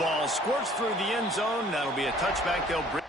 ball squirts through the end zone. That'll be a touchback. They'll bring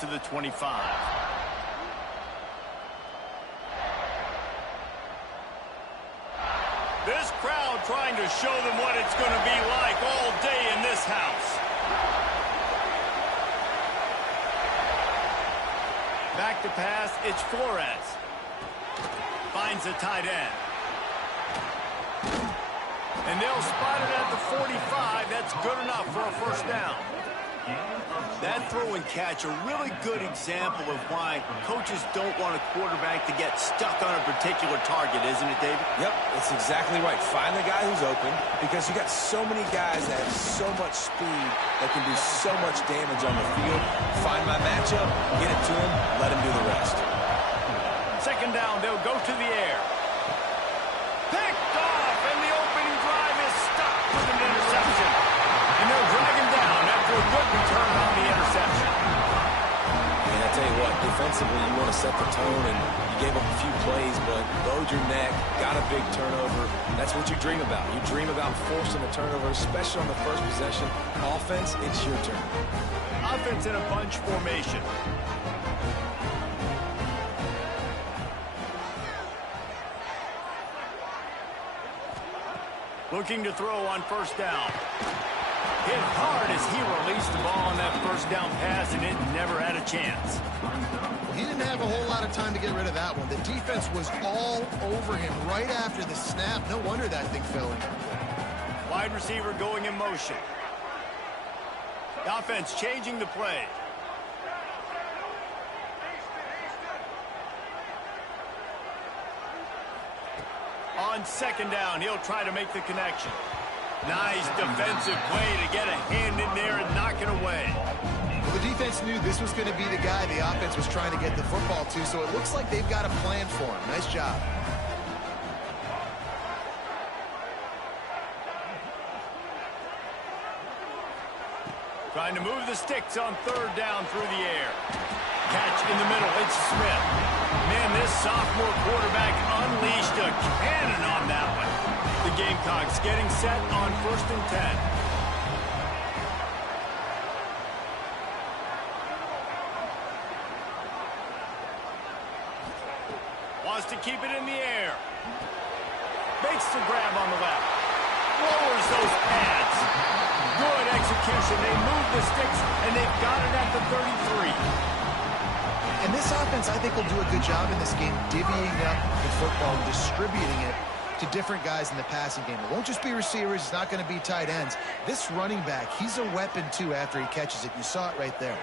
to the 25. This crowd trying to show them what it's going to be like all day in this house. Back to pass, it's Flores. Finds the tight end. And they'll spot it at the 45. That's good enough for a first down. That throw and catch, a really good example of why coaches don't want a quarterback to get stuck on a particular target, isn't it, David? Yep, that's exactly right. Find the guy who's open, because you got so many guys that have so much speed that can do so much damage on the field. Find my matchup, get it to him, let him do the rest. Second down, they'll go to the air. Picked off, and the opening drive is stopped with an interception. And they'll drag him down after a good return on the interception. And I tell you what, defensively, you want to set the tone, and you gave up a few plays, but bowed your neck, got a big turnover. That's what you dream about. You dream about forcing a turnover, especially on the first possession. Offense, it's your turn. Offense in a bunch formation. Looking to throw on first down. Hit hard as he released the ball on that first down pass, and it never had a chance. He didn't have a whole lot of time to get rid of that one. The defense was all over him right after the snap. No wonder that thing fell in. Wide receiver going in motion. The offense changing the play. On second down, he'll try to make the connection. Nice defensive play to get a hand in there and knock it away. Well, the defense knew this was going to be the guy the offense was trying to get the football to, so it looks like they've got a plan for him. Nice job. Trying to move the sticks on third down through the air. Catch in the middle. It's Smith. Man, this sophomore quarterback unleashed a cannon on that one. The Gamecocks getting set on 1st and 10. Wants to keep it in the air. Makes the grab on the left. Lowers those pads. Good execution. They move the sticks, and they've got it at the 33. And this offense, I think, will do a good job in this game divvying up the football and distributing it to different guys in the passing game. It won't just be receivers. It's not going to be tight ends. This running back, he's a weapon, too, after he catches it. You saw it right there.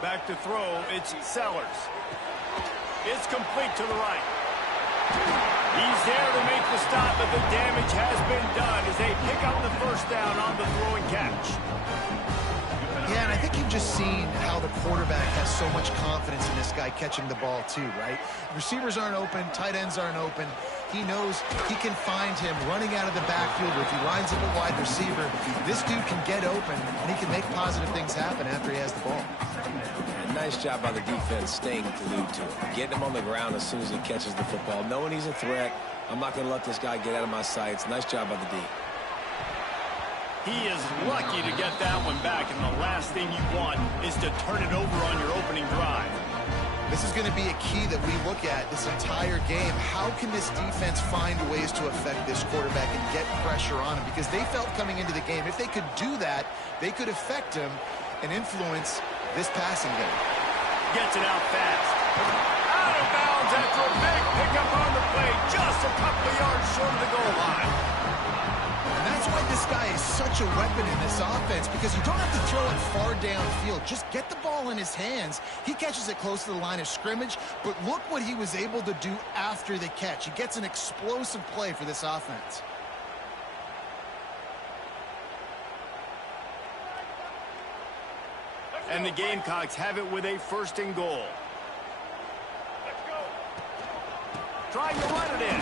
Back to throw. It's Sellers. It's complete to the right. He's there to make the stop, but the damage has been done as they pick up the first down on the throw and catch. Yeah, and I think you've just seen how the quarterback has so much confidence in this guy catching the ball too, right? Receivers aren't open, tight ends aren't open. He knows he can find him running out of the backfield, or if he lines up a wide receiver, this dude can get open, and he can make positive things happen after he has the ball. Nice job by the defense staying glued to him, getting him on the ground as soon as he catches the football, knowing he's a threat. I'm not going to let this guy get out of my sights. Nice job by the D. He is lucky to get that one back, and the last thing you want is to turn it over on your opening drive. This is going to be a key that we look at this entire game. How can this defense find ways to affect this quarterback and get pressure on him? Because they felt coming into the game, if they could do that, they could affect him and influence this passing game. Gets it out fast. Out of bounds after a big pickup on the play, just a couple of yards short of the goal line. And that's why this guy is such a weapon in this offense, because you don't have to throw it far downfield. Just get the ball in his hands. He catches it close to the line of scrimmage, but look what he was able to do after the catch. He gets an explosive play for this offense. And the Gamecocks have it with a 1st and goal. Trying to run it in.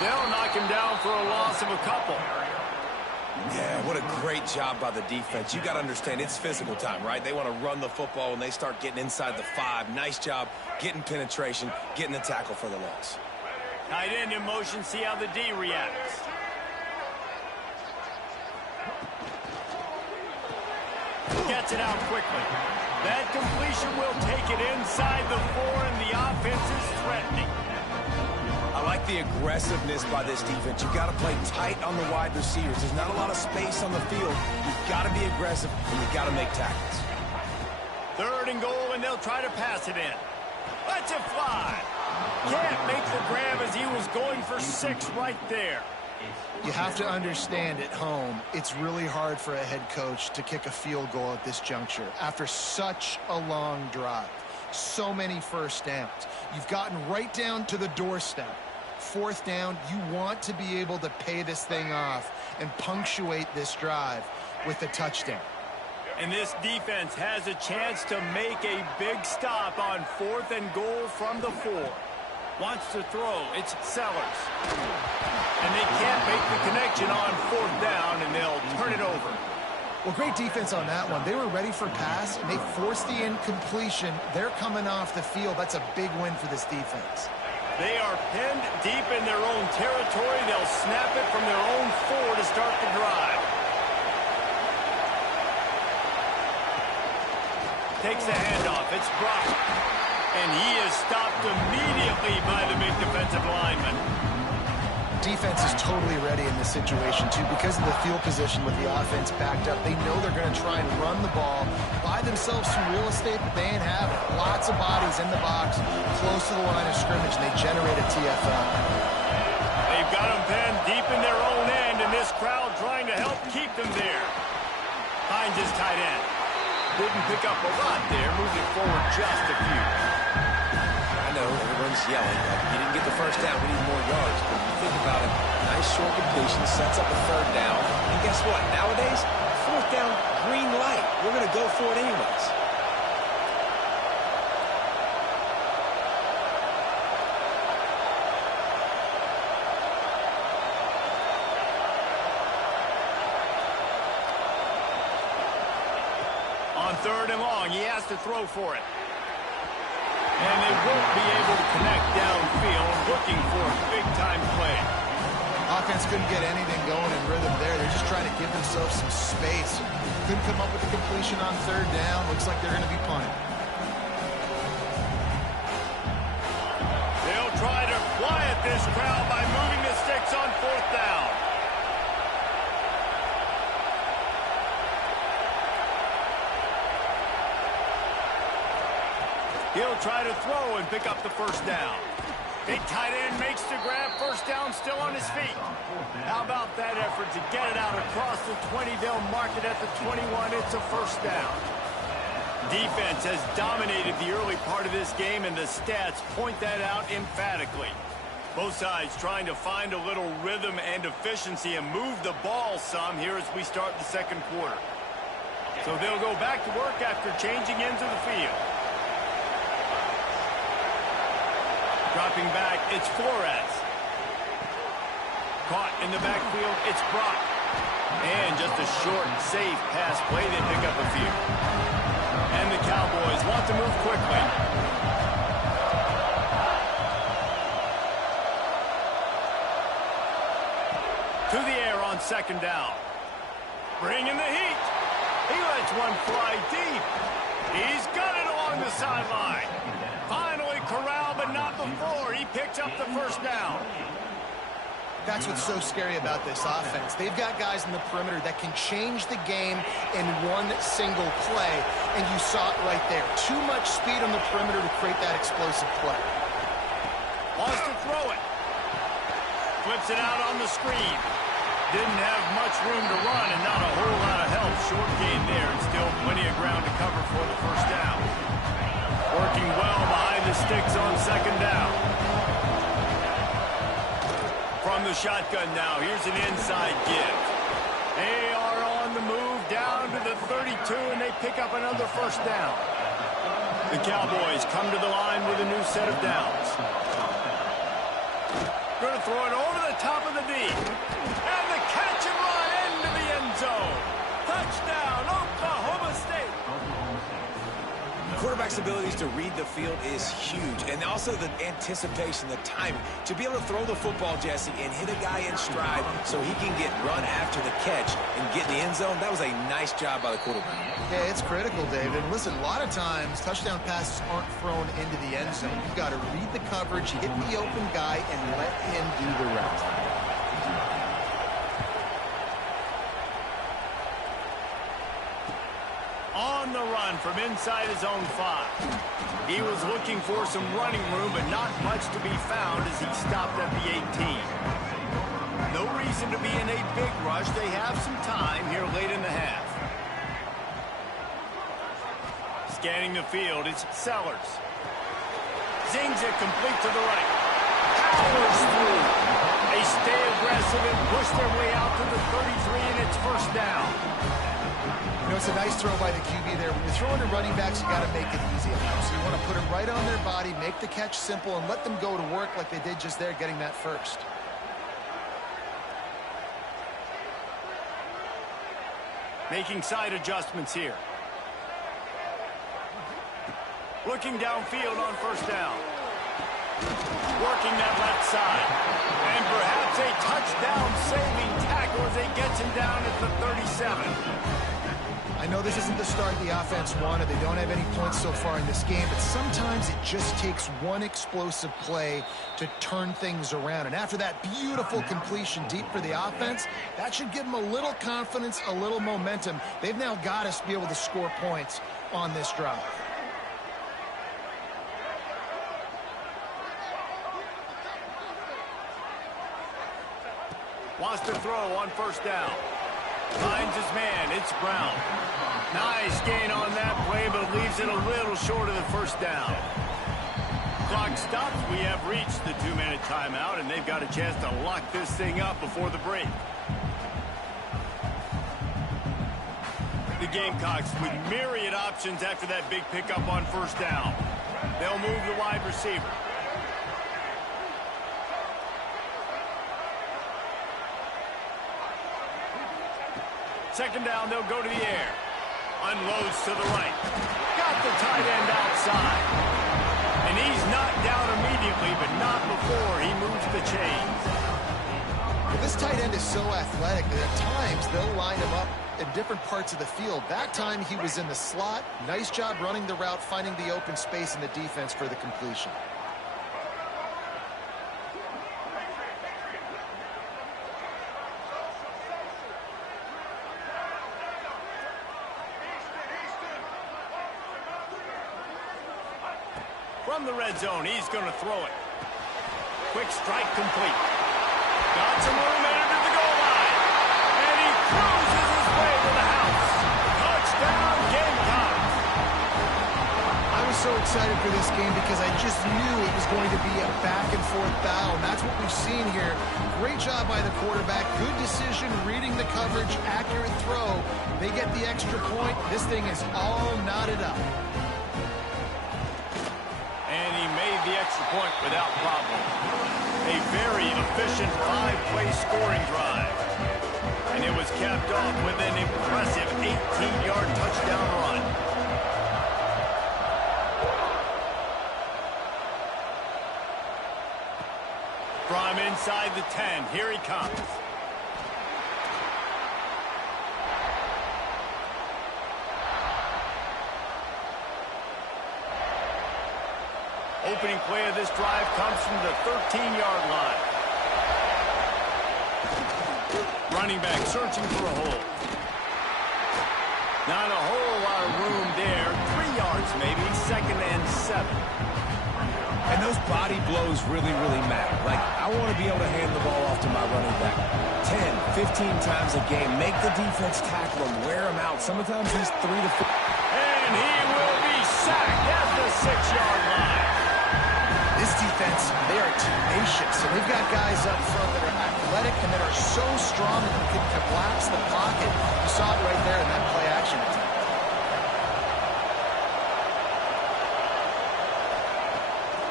They'll knock him down for a loss of a couple. Yeah, what a great job by the defense. You got to understand, it's physical time, right? They want to run the football when they start getting inside the 5. Nice job getting penetration, getting the tackle for the loss. Tight end in motion, see how the D reacts. Gets it out quickly. That completion will take it inside the 4, and the offense is threatening. I like the aggressiveness by this defense. You've got to play tight on the wide receivers. There's not a lot of space on the field. You've got to be aggressive, and you've got to make tackles. 3rd and goal, and they'll try to pass it in. Lets it fly. Can't make the grab as he was going for 6 right there. You have to understand at home, it's really hard for a head coach to kick a field goal at this juncture after such a long drive. So many first downs. You've gotten right down to the doorstep. 4th down, you want to be able to pay this thing off and punctuate this drive with a touchdown. And this defense has a chance to make a big stop on 4th and goal from the 4. Wants to throw. It's Sellers. And they can't make the connection on 4th down, and they'll turn it over. Well, great defense on that one. They were ready for pass, and they forced the incompletion. They're coming off the field. That's a big win for this defense. They are pinned deep in their own territory. They'll snap it from their own 4 to start the drive. Takes the handoff. It's Brock. And he is stopped immediately by the big defensive lineman. Defense is totally ready in this situation, too, because of the field position with the offense backed up. They know they're going to try and run the ball, buy themselves some real estate, but they ain't have it. Lots of bodies in the box, close to the line of scrimmage, and they generate a TFL. They've got them pinned deep in their own end, and this crowd trying to help keep them there. Finds his tight end. Didn't pick up a lot there, moved it forward just a few. I know everyone's yelling, like, you didn't get the 1st down, we need more yards. But if you think about it, nice short completion, sets up a 3rd down. And guess what? Nowadays, 4th down, green light. We're going to go for it anyways. On 3rd and long, he has to throw for it. And they won't be able to connect downfield, looking for a big-time play. Offense couldn't get anything going in rhythm there. They're just trying to give themselves some space. Couldn't come up with the completion on 3rd down. Looks like they're going to be punting. They'll try to quiet this crowd by moving the sticks on 4th down. He'll try to throw and pick up the 1st down. Big tight end makes the grab. 1st down, still on his feet. How about that effort to get it out across the 20? They'll mark it at the 21. It's a 1st down. Defense has dominated the early part of this game, and the stats point that out emphatically. Both sides trying to find a little rhythm and efficiency and move the ball some here as we start the 2nd quarter. So they'll go back to work after changing into the field. Dropping back, it's Flores. Caught in the backfield, it's Brock. And just a short, safe pass play, they pick up a few. And the Cowboys want to move quickly. To the air on 2nd down. Bringing the heat. He lets one fly deep. He's got it along the sideline. Finally corralled, but not before. He picks up the first down. That's what's so scary about this offense. They've got guys in the perimeter that can change the game in one single play, and you saw it right there. Too much speed on the perimeter to create that explosive play. Wants to throw it. Flips it out on the screen. Didn't have much room to run and not a whole lot of help. Short gain there and still plenty of ground to cover for the first down. Working well behind the sticks on second down. From the shotgun now, here's an inside give. They are on the move down to the 32, and they pick up another first down. The Cowboys come to the line with a new set of downs. Going to throw it over the top of the D. And the catch and run into the end zone. Touchdown, Oklahoma State. The quarterback's abilities to read the field is huge. And also the anticipation, the timing. To be able to throw the football, Jesse, and hit a guy in stride so he can get run after the catch and get in the end zone, that was a nice job by the quarterback. Yeah, it's critical, David. Listen, a lot of times touchdown passes aren't thrown into the end zone. You've got to read the coverage, hit the open guy, and let him do the rest. On the run from inside his own 5. He was looking for some running room, but not much to be found as he stopped at the 18. No reason to be in a big rush. They have some time here late in the half. Scanning the field, it's Sellers. Zings it complete to the right. Powers through. They stay aggressive and push their way out to the 33, and it's first down. You know, it's a nice throw by the QB there. When you're throwing to running backs, you got to make it easy on them. So you want to put it right on their body, make the catch simple, and let them go to work like they did just there, getting that first. Making side adjustments here. Looking downfield on first down. Working that left side. And perhaps a touchdown-saving tackle as they gets him down at the 37. I know this isn't the start the offense wanted. They don't have any points so far in this game, but sometimes it just takes one explosive play to turn things around. And after that beautiful completion deep for the offense, that should give them a little confidence, a little momentum. They've now got to be able to score points on this drive. Wants to throw on first down. Finds his man. It's Brown. Nice gain on that play, but leaves it a little short of the first down. Clock stops. We have reached the 2-minute timeout, and they've got a chance to lock this thing up before the break. The Gamecocks with myriad options after that big pickup on first down. They'll move the wide receiver. Second down, they'll go to the air. Unloads to the right. Got the tight end outside. And he's knocked down immediately, but not before he moves the chains. Well, this tight end is so athletic that at times they'll line him up in different parts of the field. That time he was in the slot. Nice job running the route, finding the open space in the defense for the completion. From the red zone, he's going to throw it. Quick strike complete. Got some room headed to the goal line. And he cruises his way to the house. Touchdown, Gamecocks. I was so excited for this game because I just knew it was going to be a back-and-forth battle, and that's what we've seen here. Great job by the quarterback. Good decision, reading the coverage, accurate throw. They get the extra point. This thing is all knotted up. And he made the extra point without problem. A very efficient 5-play scoring drive. And it was capped off with an impressive 18-yard touchdown run. From inside the 10, here he comes. Opening play of this drive comes from the 13-yard line. Running back searching for a hole. Not a whole lot of room there. 3 yards maybe, 2nd and 7. And those body blows really, really matter. Like, I want to be able to hand the ball off to my running back 10, 15 times a game. Make the defense tackle him, wear him out. Sometimes he's 3 to 4. And he will be sacked at the 6-yard line. This defense, they are tenacious. So they've got guys up front that are athletic and that are so strong that they can collapse the pocket. You saw it right there in that play action attempt.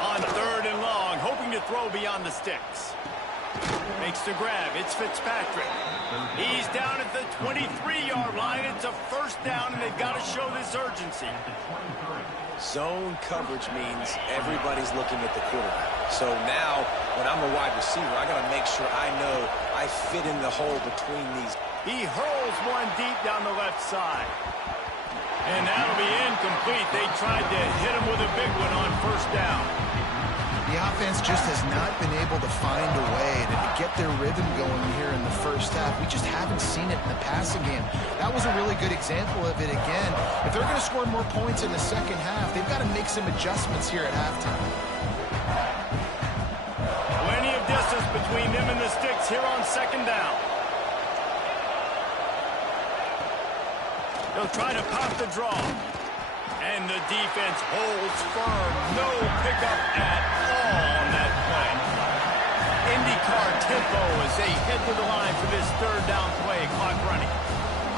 On 3rd and long, hoping to throw beyond the sticks. Makes the grab. It's Fitzpatrick. He's down at the 23-yard line. It's a 1st down, and they've got to show this urgency. Zone coverage means everybody's looking at the quarterback. So now, when I'm a wide receiver, I got to make sure I know I fit in the hole between these. He hurls one deep down the left side. And that'll be incomplete. They tried to hit him with a big one on 1st down. The offense just has not been able to find a way to get their rhythm going here in the 1st half. We just haven't seen it in the passing game. That was a really good example of it again. If they're going to score more points in the 2nd half, they've got to make some adjustments here at halftime. Plenty of distance between them and the sticks here on 2nd down. They'll try to pop the draw. And the defense holds firm. No pickup at all on that play. IndyCar tempo as they head to the line for this 3rd down play. Clock running.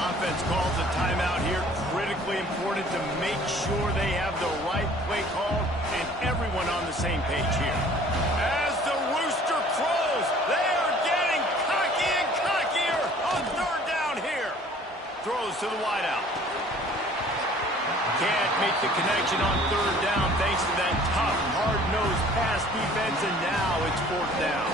Offense calls a timeout here. Critically important to make sure they have the right play call and everyone on the same page here. As the rooster crows, they are getting cocky and cockier on 3rd down here. Throws to the wideout. Can't make the connection on 3rd down thanks to that tough, hard-nosed pass defense, and now it's 4th down.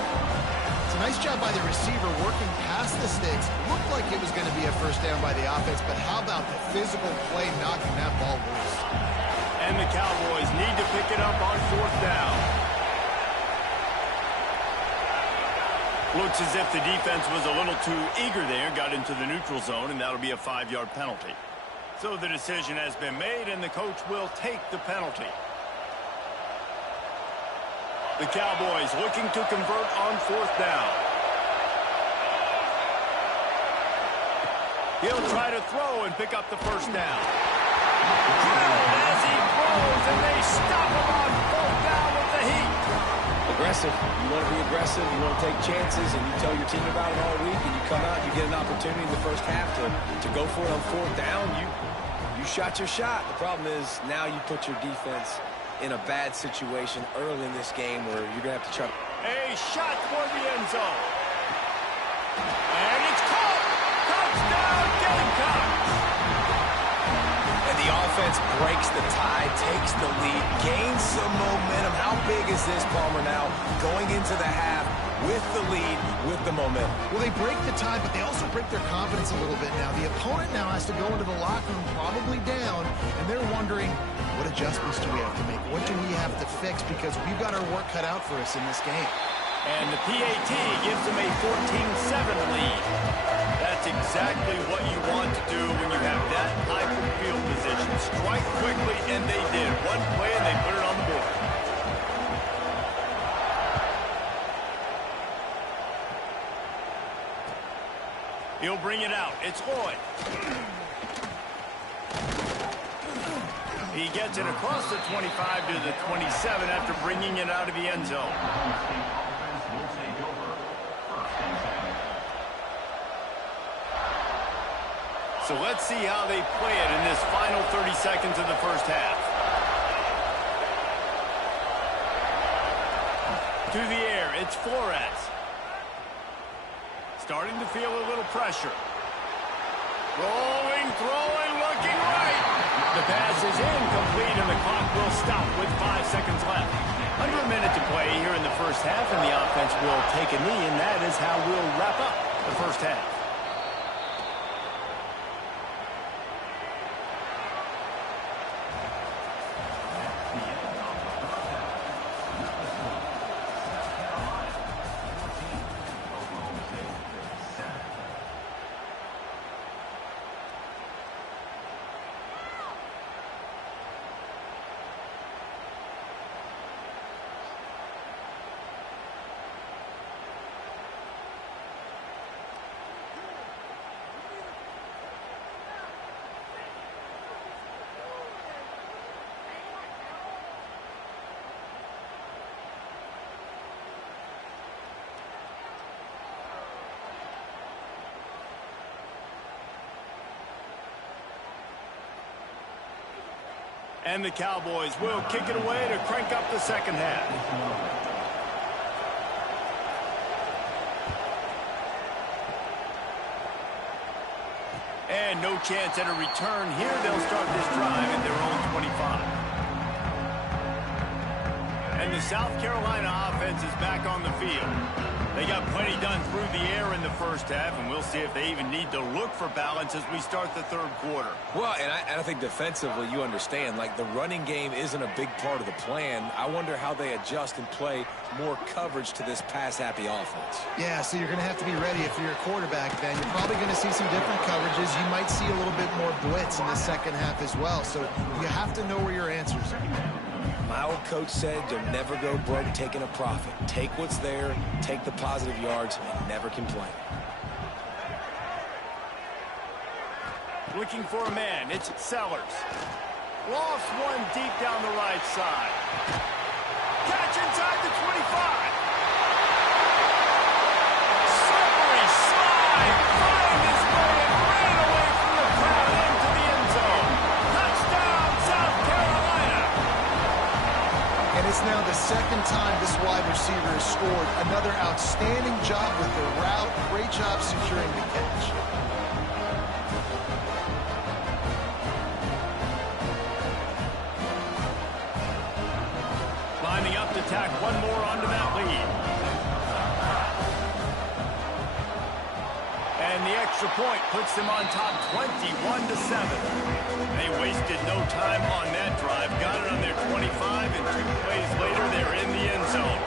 It's a nice job by the receiver working past the sticks. Looked like it was going to be a 1st down by the offense, but how about the physical play knocking that ball loose? And the Cowboys need to pick it up on 4th down. Looks as if the defense was a little too eager there, got into the neutral zone, and that'll be a 5-yard penalty. So the decision has been made, and the coach will take the penalty. The Cowboys looking to convert on 4th down. He'll try to throw and pick up the 1st down. Drilled as he throws, and they stop him on 4th down with the heat. Aggressive. You want to be aggressive. You want to take chances, and you tell your team about it all week, and you come out, you get an opportunity in the 1st half to go for it on 4th down. You shot your shot. The problem is now you put your defense in a bad situation early in this game where you're going to have to try to... A shot toward the end zone. And it's caught. Touchdown, Gamecocks. And the offense breaks the tie, takes the lead, gains some momentum. How big is this, Palmer, now going into the half with the lead, with the momentum? Well, they break the tie, but they also break their confidence a little bit now. The opponent now has to go into the locker room probably down, and they're wondering, what adjustments do we have to make? What do we have to fix? Because we've got our work cut out for us in this game. And the PAT gives them a 14-7 lead. That's exactly what you want to do when you have that type of field position. Strike quickly, and they did. One play, and they put it on the board. He'll bring it out. It's Lloyd. He gets it across the 25 to the 27 after bringing it out of the end zone. So let's see how they play it in this final 30 seconds of the 1st half. To the air, it's Flores. Starting to feel a little pressure. Rolling, throwing, looking right. The pass is incomplete, and the clock will stop with 5 seconds left. Under a minute to play here in the 1st half, and the offense will take a knee, and that is how we'll wrap up the 1st half. And the Cowboys will kick it away to crank up the second half. And no chance at a return here. They'll start this drive at their own 25. And the South Carolina offense is back on the field. They got plenty done through the air in the first half, and we'll see if they even need to look for balance as we start the third quarter. Well, and I think defensively, you understand, like the running game isn't a big part of the plan. I wonder how they adjust and play more coverage to this pass-happy offense. Yeah, so you're going to have to be ready if you're a quarterback, Ben. You're probably going to see some different coverages. You might see a little bit more blitz in the second half as well, so you have to know where your answers are. My old coach said you'll never go broke taking a profit. Take what's there, take the positive yards, and never complain. Looking for a man. It's Sellers. Lofts one deep down the right side. Catch inside the 25. Slippery slide. Find his way and ran away from the crowd into the end zone. Touchdown, South Carolina. And it's now the second time this wide receiver has scored. Another outstanding job with the route. Great job securing the catch. Lining up to tack one more onto that lead. And the extra point puts them on top 21-7. They wasted no time on that drive. Got it on their 25, and 2 plays later, they're in the end zone.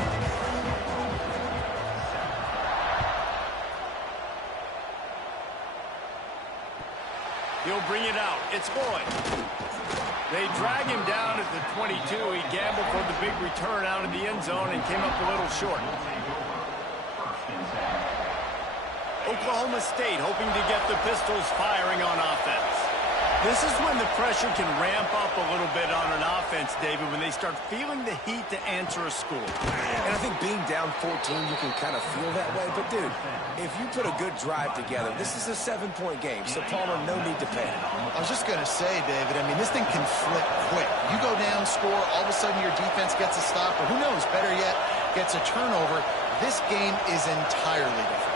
He'll bring it out. It's Boyd. They drag him down at the 22. He gambled for the big return out of the end zone and came up a little short. Oklahoma State hoping to get the Pistols firing on offense. This is when the pressure can ramp up a little bit on an offense, David, when they start feeling the heat to answer a score. And I think being down 14, you can kind of feel that way. But, dude, if you put a good drive together, this is a 7-point game. So, Palmer, no need to panic. I was just going to say, David, I mean, this thing can flip quick. You go down, score, all of a sudden your defense gets a stop, or who knows, better yet, gets a turnover. This game is entirely different.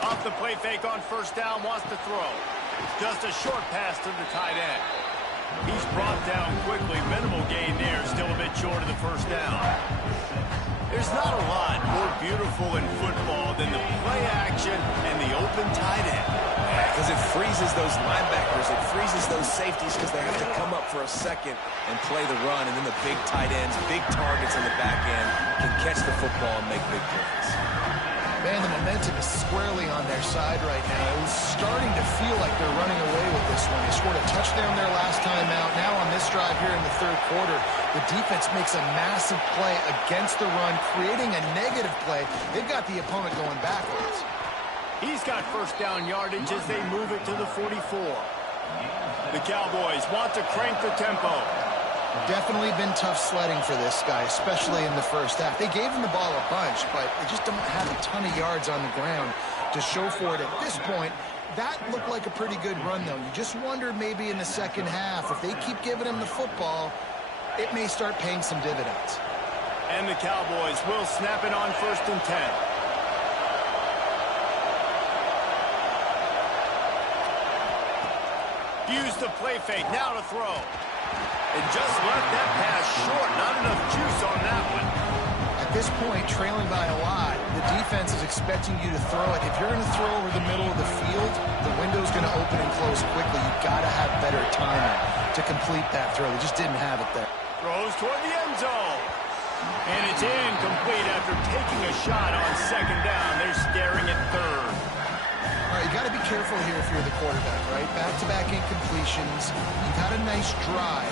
Off the play fake on first down, wants to throw. Just a short pass to the tight end. He's brought down quickly. Minimal gain there, still a bit short of the first down. There's not a lot more beautiful in football than the play action and the open tight end. Because it freezes those linebackers. It freezes those safeties because they have to come up for a second and play the run. And then the big tight ends, big targets in the back end can catch the football and make big plays. Man, the momentum is squarely on their side right now. It was starting to feel like they're running away with this one. They scored a touchdown their last time out. Now on this drive here in the third quarter, the defense makes a massive play against the run, creating a negative play. They've got the opponent going backwards. He's got first down yardage as they move it to the 44. The Cowboys want to crank the tempo. Definitely been tough sledding for this guy, especially in the first half. They gave him the ball a bunch, but they just don't have a ton of yards on the ground to show for it at this point. That looked like a pretty good run, though. You just wonder maybe in the second half, if they keep giving him the football, it may start paying some dividends. And the Cowboys will snap it on 1st and 10. Use the play fake, now to throw. And just left that pass short. Not enough juice on that one. At this point, trailing by a lot, the defense is expecting you to throw it. If you're going to throw over the middle of the field, the window's going to open and close quickly. You've got to have better timing to complete that throw. They just didn't have it there. Throws toward the end zone. And it's incomplete after taking a shot on second down. They're staring at third. All right, you got to be careful here if you're the quarterback, right? Back-to-back incompletions. You got a nice drive.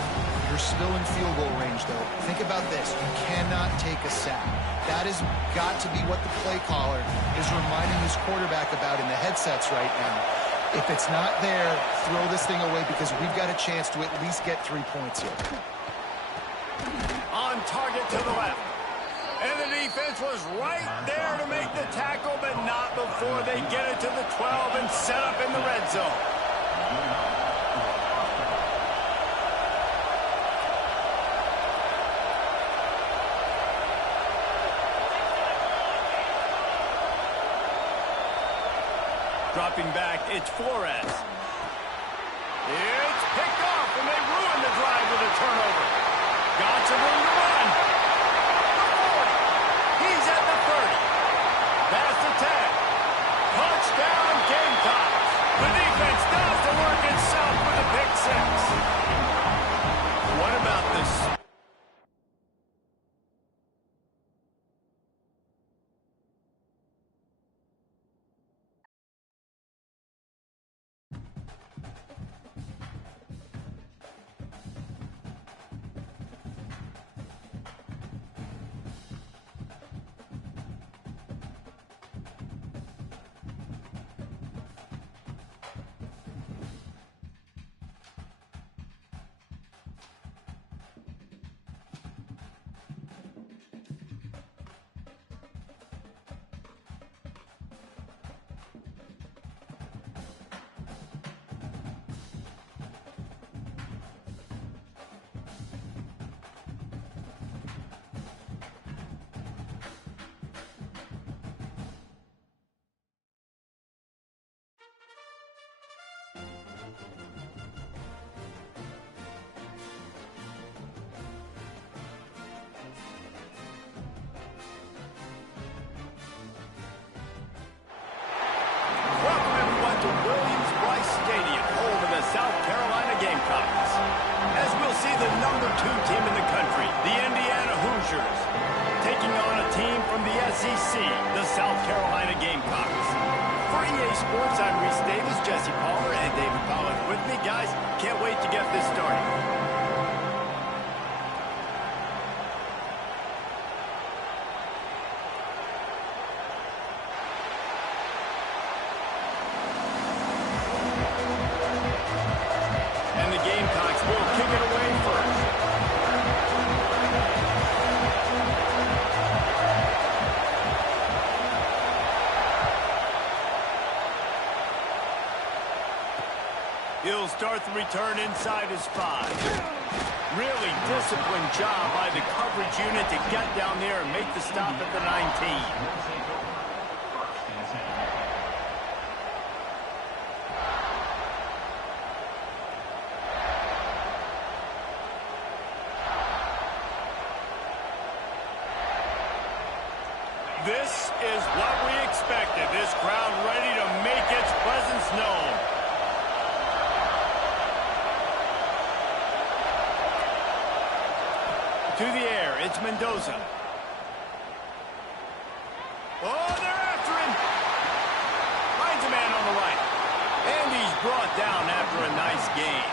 You're still in field goal range, though. Think about this. You cannot take a sack. That has got to be what the play caller is reminding his quarterback about in the headsets right now. If it's not there, throw this thing away because we've got a chance to at least get 3 points here. target to the left. And the defense was right there to make the tackle, but not before they get it to the 12 and set up in the red zone. Dropping back, it's Flores. It's picked off, and they ruin the drive with a turnover. Got some room to run. He's at the 30. Past the 10. Touchdown, Gamecocks. The defense does the work itself with a pick six. What about this? South Carolina Gamecocks. As we'll see the #2 team in the country, the Indiana Hoosiers, taking on a team from the SEC, the South Carolina Gamecocks. For EA Sports, I'm Reese Davis, Jesse Palmer, and David Pollack with me. Guys, can't wait to get this started. He'll start the return inside his 5. Really disciplined job by the coverage unit to get down there and make the stop at the 19. This is what we expected. This crowd ready to make its presence known. To the air, it's Mendoza. Oh, they're after him. Finds a man on the right. And he's brought down after a nice gain.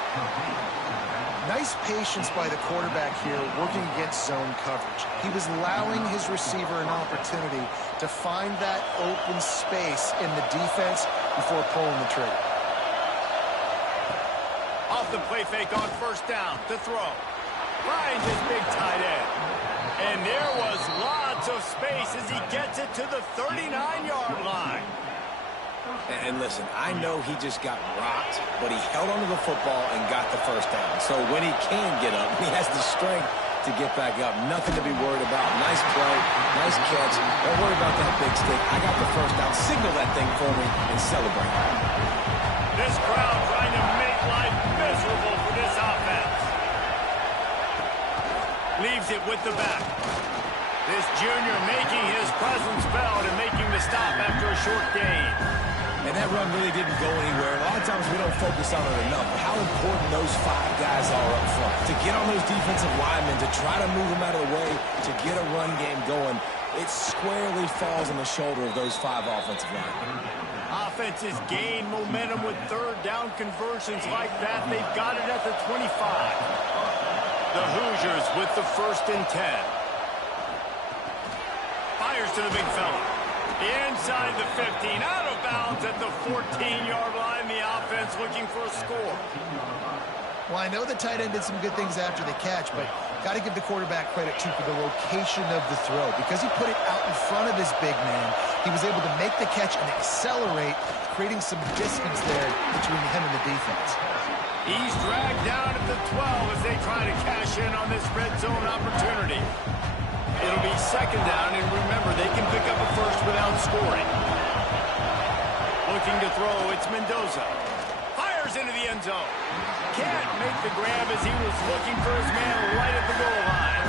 Nice patience by the quarterback here, working against zone coverage. He was allowing his receiver an opportunity to find that open space in the defense before pulling the trigger. Off the play fake on first down to throw. Finds his big tight end. And there was lots of space as he gets it to the 39-yard line. And listen, I know he just got rocked, but he held onto the football and got the first down. So when he can get up, he has the strength to get back up. Nothing to be worried about. Nice play, nice catch. Don't worry about that big stick. I got the first down. Signal that thing for me and celebrate. This crowd trying to make life miserable for this offense. Leaves it with the back. This junior making his presence felt and making the stop after a short gain. And that run really didn't go anywhere. A lot of times we don't focus on it enough, but how important those 5 guys are up front. To get on those defensive linemen, to try to move them out of the way, to get a run game going, it squarely falls on the shoulder of those 5 offensive linemen. Offenses gain momentum with third down conversions like that. They've got it at the 25. The Hoosiers with the 1st and 10. Fires to the big fella. Inside the 15, out of bounds at the 14-yard line. The offense looking for a score. Well, I know the tight end did some good things after the catch, but got to give the quarterback credit, too, for the location of the throw. Because he put it out in front of his big man, he was able to make the catch and accelerate, creating some distance there between him and the defense. He's dragged down at the 12 as they try to cash in on this red zone opportunity. It'll be second down, and remember, they can pick up a first without scoring. Looking to throw, it's Mendoza. Fires into the end zone. Can't make the grab as he was looking for his man right at the goal line.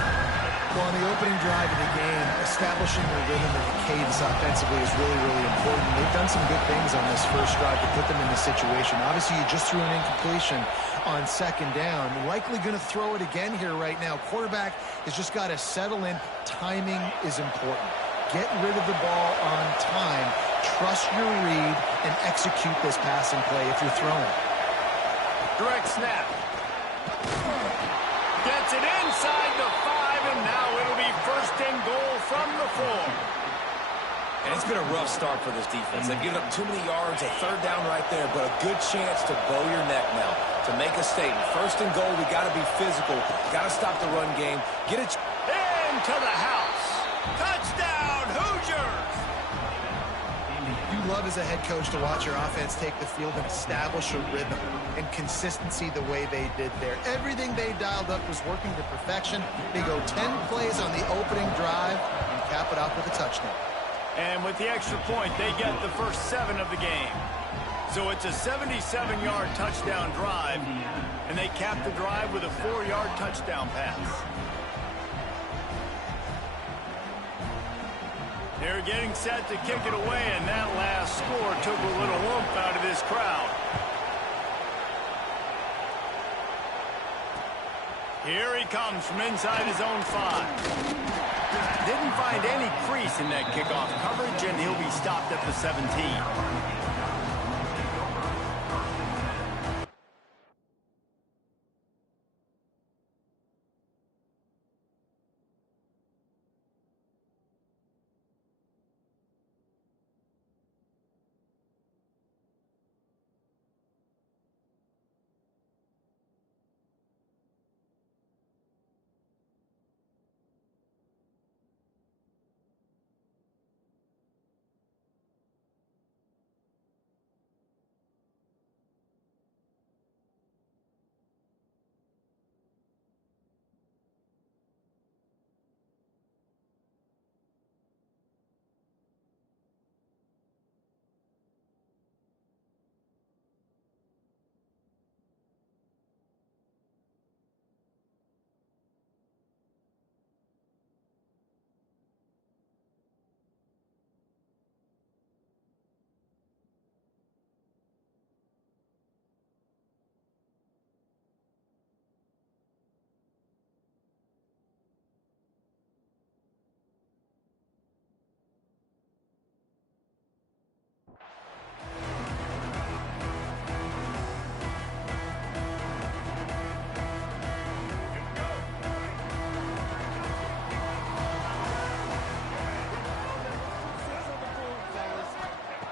Well, on the opening drive of the game, establishing the rhythm and the cadence offensively is really, really important. They've done some good things on this first drive to put them in this situation. Obviously, you just threw an incompletion on second down. Likely going to throw it again here right now. Quarterback has just got to settle in. Timing is important. Get rid of the ball on time. Trust your read and execute this passing play if you're throwing. Direct snap. Gets it inside the 5, and now it'll be first and goal from the 4. And it's been a rough start for this defense. They've given up too many yards, a third down right there, but a good chance to bow your neck now, to make a statement. First and goal, we got to be physical, got to stop the run game, get it into the house. Touchdown, Hoosiers! You love as a head coach to watch your offense take the field and establish a rhythm and consistency the way they did there. Everything they dialed up was working to perfection. They go 10 plays on the opening drive and cap it off with a touchdown. And with the extra point, they get the first 7 of the game. So it's a 77-yard touchdown drive, and they cap the drive with a 4-yard touchdown pass. They're getting set to kick it away, and that last score took a little oomph out of this crowd. Here he comes from inside his own 5. Didn't find any crease in that kickoff coverage, and he'll be stopped at the 17.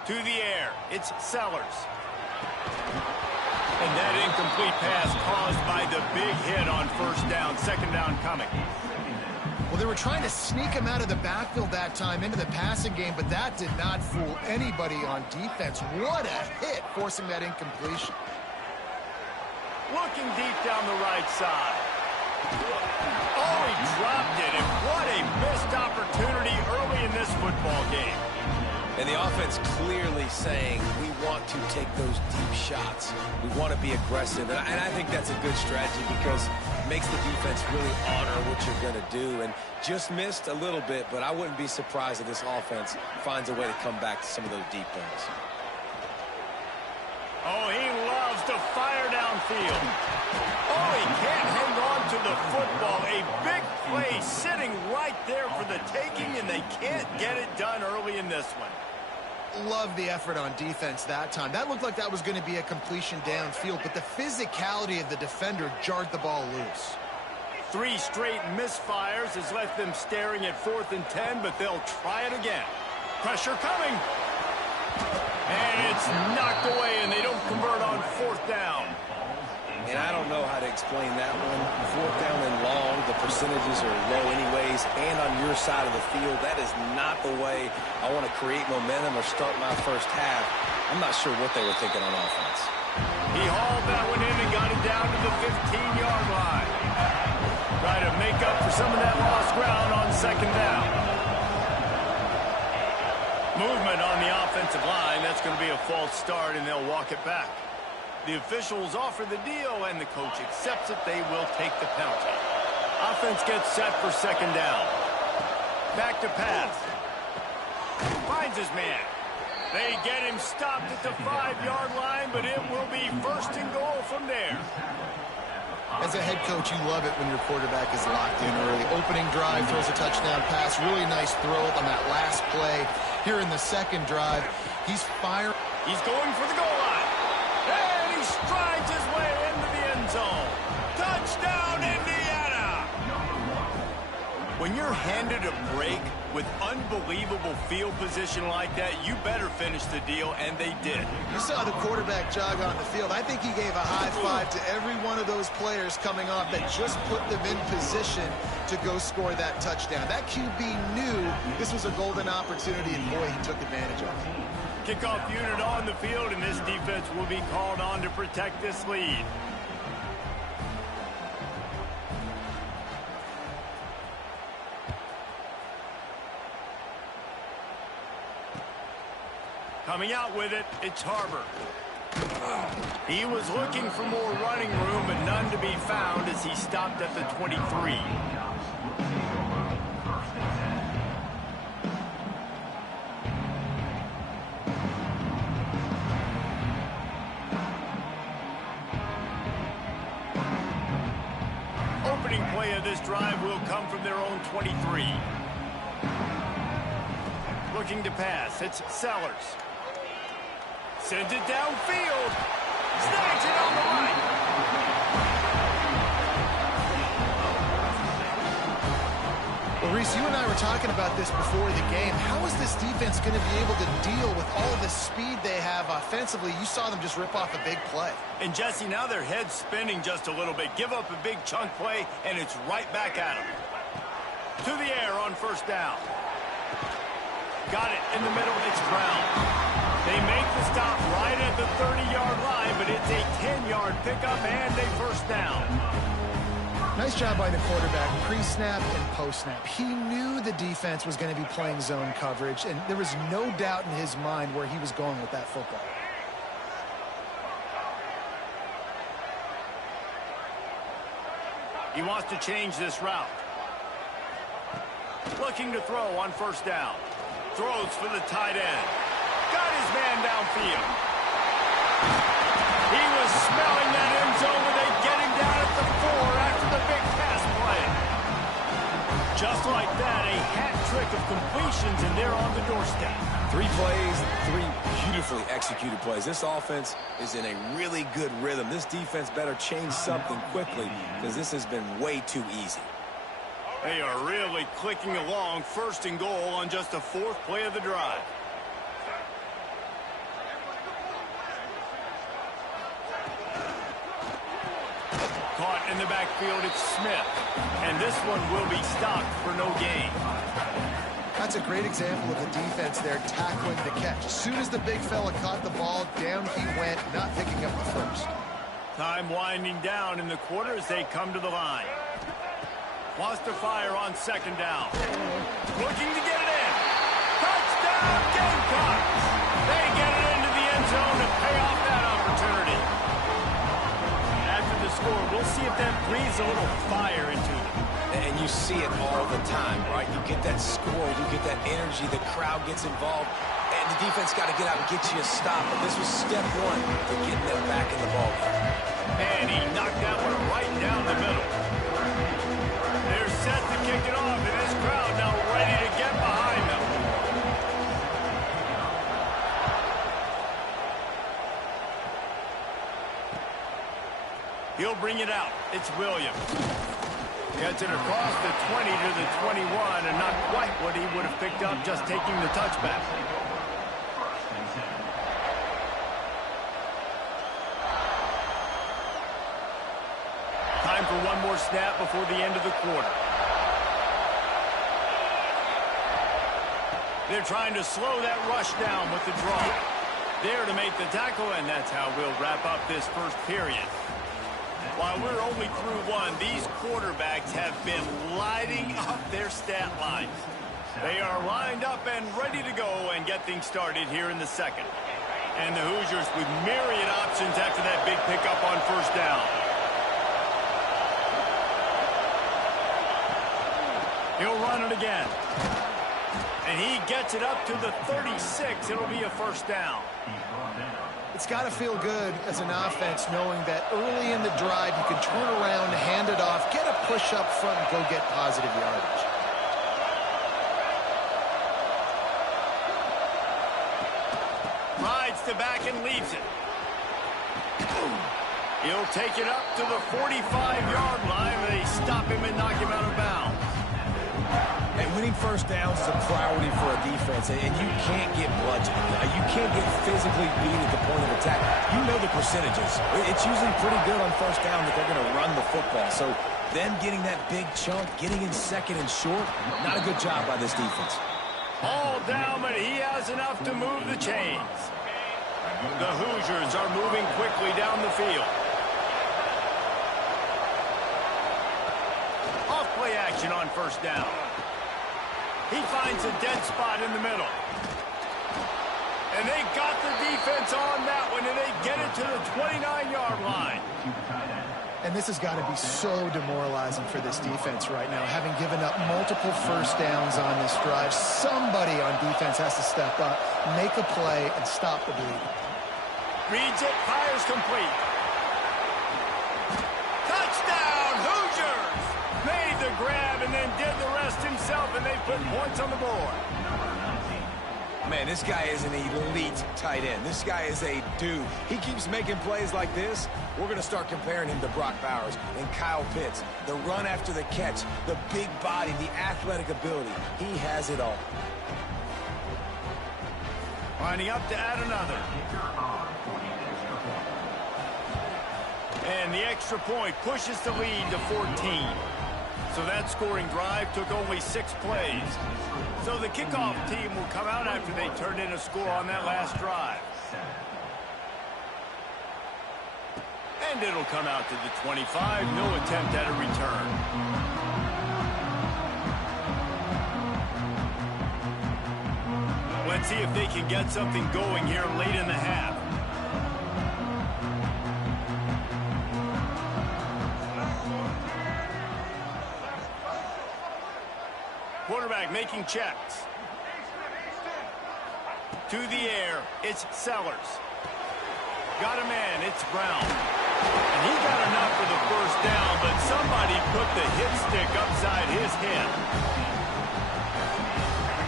To the air, it's Sellers. And that incomplete pass caused by the big hit on first down, second down coming. Well, they were trying to sneak him out of the backfield that time into the passing game, but that did not fool anybody on defense. What a hit, forcing that incompletion. Looking deep down the right side. Oh, he dropped it, and what a missed opportunity early in this football game. And the offense clearly saying, we want to take those deep shots. We want to be aggressive. And I think that's a good strategy because it makes the defense really honor what you're going to do. And just missed a little bit, but I wouldn't be surprised if this offense finds a way to come back to some of those deep things. Oh, he loves to fire downfield. Oh, he can't hang on to the football. A big play sitting right there for the taking, and they can't get it done early in this one. Love the effort on defense that time. That looked like that was going to be a completion downfield, but the physicality of the defender jarred the ball loose. 3 straight misfires has left them staring at 4th and 10, but they'll try it again. Pressure coming. And it's knocked away, and they don't convert on 4th down. And I don't know how to explain that one. 4th down and long. The the percentages are low anyways, and on your side of the field, that is not the way I want to create momentum or start my first half. I'm not sure what they were thinking on offense. He hauled that one in and got it down to the 15-yard line. Try to make up for some of that lost ground on second down. Movement on the offensive line. That's going to be a false start, and they'll walk it back. The officials offer the deal, and the coach accepts it. They will take the penalty. Offense gets set for second down. Back to pass. Finds his man. They get him stopped at the 5-yard line, but it will be first and goal from there. As a head coach, you love it when your quarterback is locked in early. Opening drive, throws a touchdown pass. Really nice throw on that last play. Here in the second drive, he's firing. He's going for the goal line. And he strides his way into the end zone. Touchdown, Indiana! When you're handed a break with unbelievable field position like that, you better finish the deal, and they did. You saw the quarterback jog on the field. I think he gave a high five to every one of those players coming off that just put them in position to go score that touchdown. That QB knew this was a golden opportunity, and boy, he took advantage of it. Kickoff unit on the field, and this defense will be called on to protect this lead. Coming out with it, it's Harbor. He was looking for more running room, but none to be found as he stopped at the 23. Opening play of this drive will come from their own 23. Looking to pass, it's Sellers. Sends it downfield. Snags it on the right. Well, Reese, you and I were talking about this before the game. How is this defense going to be able to deal with all the speed they have offensively? You saw them just rip off a big play. And, Jesse, now their head's spinning just a little bit. Give up a big chunk play, and it's right back at them. To the air on first down. Got it in the middle. It's Brown. They make the stop right at the 30-yard line, but it's a 10-yard pickup and a first down. Nice job by the quarterback, pre-snap and post-snap. He knew the defense was going to be playing zone coverage, and there was no doubt in his mind where he was going with that football. He wants to change this route. Looking to throw on first down. Throws for the tight end. Got his man downfield. He was smelling that end zone when they get him down at the 4 after the big pass play. Just like that, a hat trick of completions, and they're on the doorstep. 3 plays, 3 beautifully executed plays. This offense is in a really good rhythm. This defense better change something quickly because this has been way too easy. They are really clicking along, first and goal on just the 4th play of the drive. Caught in the backfield, it's Smith. And this one will be stopped for no gain. That's a great example of the defense there tackling the catch. As soon as the big fella caught the ball, down he went, not picking up the first. Time winding down in the quarter as they come to the line. Wants to fire on second down. Looking to get it in. Touchdown, Gamecocks! They get it into the end zone to pay off that opportunity. After the score, we'll see if that breathes a little fire into them. And you see it all the time, right? You get that score, you get that energy, the crowd gets involved, and the defense got to get out and get you a stop. But this was step 1 to getting them back in the ballgame. And he knocked that one right down the middle. They're set to kick it off, and this crowd now ready to get behind them. He'll bring it out. It's Williams. Gets it across the 20 to the 21, and not quite what he would have picked up just taking the touchback. Time for for one more snap before the end of the quarter. They're trying to slow that rush down with the draw. There to make the tackle, and that's how we'll wrap up this first period. While we're only through one, these quarterbacks have been lighting up their stat lines. They are lined up and ready to go and get things started here in the second. And the Hoosiers with myriad options after that big pickup on first down. He'll run it again. And he gets it up to the 36. It'll be a first down. It's got to feel good as an offense knowing that early in the drive you can turn around, hand it off, get a push up front, and go get positive yardage. Rides to back and leaves it. He'll take it up to the 45-yard line. They stop him and knock him out of bounds. And winning first downs is a priority for a defense, and you can't get bludgeoned. You can't get physically beat at the point of attack. You know the percentages. It's usually pretty good on first down that they're going to run the football. So them getting that big chunk, getting in second and short, not a good job by this defense. All down, but he has enough to move the chains. The Hoosiers are moving quickly down the field. Off play action on first down. He finds a dead spot in the middle. And they got the defense on that one, and they get it to the 29-yard line. And this has got to be so demoralizing for this defense right now, having given up multiple first downs on this drive. Somebody on defense has to step up, make a play, and stop the bleeding. Reads it, fires complete. Touchdown, Hoosiers! Made the grab and then did the rest himself, and they put points on the board. Man, this guy is an elite tight end. This guy is a dude. He keeps making plays like this. We're going to start comparing him to Brock Bowers and Kyle Pitts. The run after the catch, the big body, the athletic ability. He has it all. Lining up to add another. And the extra point pushes the lead to 14. So that scoring drive took only 6 plays. So the kickoff team will come out after they turned in a score on that last drive. And it'll come out to the 25. No attempt at a return. Let's see if they can get something going here late in the half. Quarterback making checks. To the air, it's Sellers. Got a man, it's Brown. And he got enough for the first down, but somebody put the hit stick upside his head.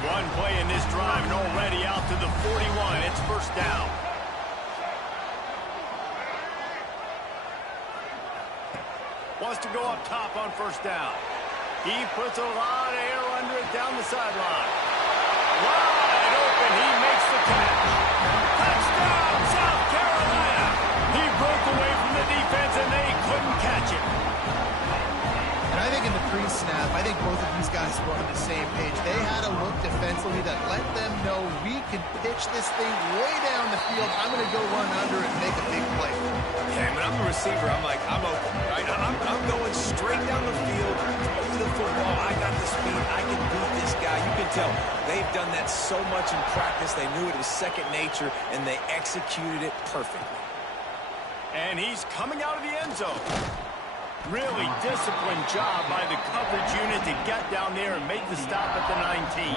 One play in this drive and already out to the 41. It's first down. Wants to go up top on first down. He puts a lot of air under it down the sideline. Wide open, he makes the catch. Touchdown, South Carolina! He broke away from the defense and they couldn't catch him. And I think in the pre-snap, I think both of these guys were on the same page. They had a look defensively that let them know we can pitch this thing way down the field. I'm going to go run under it and make a big play. Yeah, when I'm the receiver, I'm like, I'm open, right? I'm going straight down the field, throw the football. I got the speed. I can beat this guy. You can tell they've done that so much in practice. They knew it was second nature, and they executed it perfectly. And he's coming out of the end zone. Really disciplined job by the coverage unit to get down there and make the stop at the 19.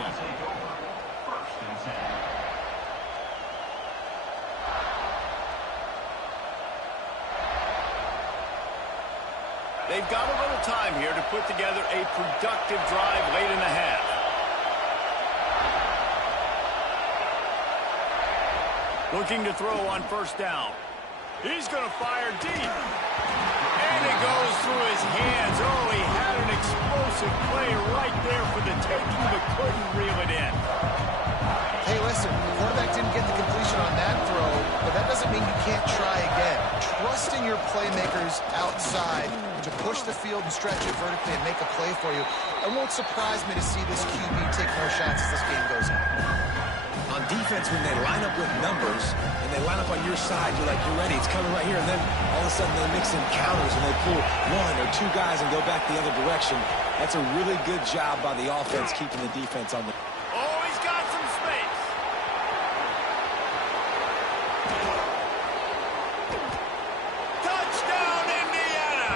They've got a little time here to put together a productive drive late in the half. Looking to throw on first down. He's going to fire deep. And it goes through his hands. Oh, he had an explosive play right there for the taking, but couldn't reel it in. Hey, listen, the quarterback didn't get the completion on that throw, but that doesn't mean you can't try again. Trust trusting your playmakers outside to push the field and stretch it vertically and make a play for you. It won't surprise me to see this QB take more shots as this game goes on. On defense, when they line up with numbers and they line up on your side, you're like, you're ready, it's coming right here. And then all of a sudden they mix in counters and they pull one or two guys and go back the other direction. That's a really good job by the offense keeping the defense on the... Oh, he's got some space. Touchdown, Indiana.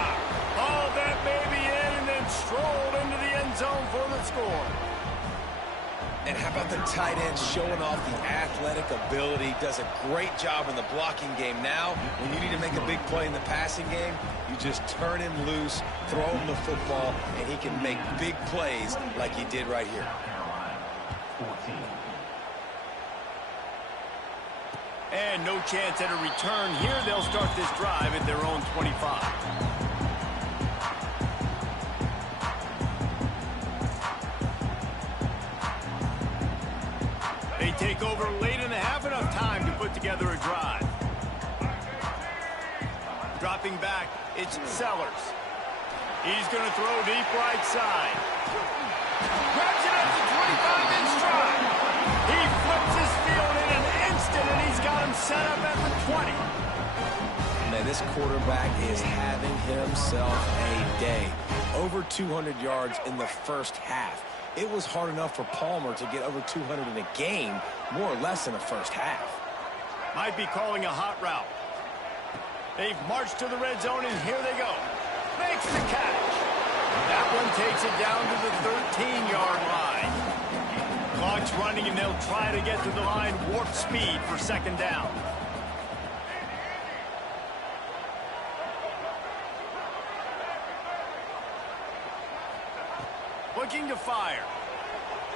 All that baby in and then strolled into the end zone for the score. And how about the tight end showing off the athletic ability? Does a great job in the blocking game. Now, when you need to make a big play in the passing game, you just turn him loose, throw him the football, and he can make big plays like he did right here. And no chance at a return here. They'll start this drive at their own 25. They take over late in the half, enough time to put together a drive. Dropping back, it's Sellers. He's going to throw deep right side. Grabs it at the 25 in stride. He flips his field in an instant, and he's got him set up at the 20. Man, this quarterback is having himself a day. Over 200 yards in the first half. It was hard enough for Palmer to get over 200 in a game, more or less in the first half. Might be calling a hot route. They've marched to the red zone, and here they go. Makes the catch. That one takes it down to the 13-yard line. Clock's running, and they'll try to get to the line warp speed for second down. Looking to fire.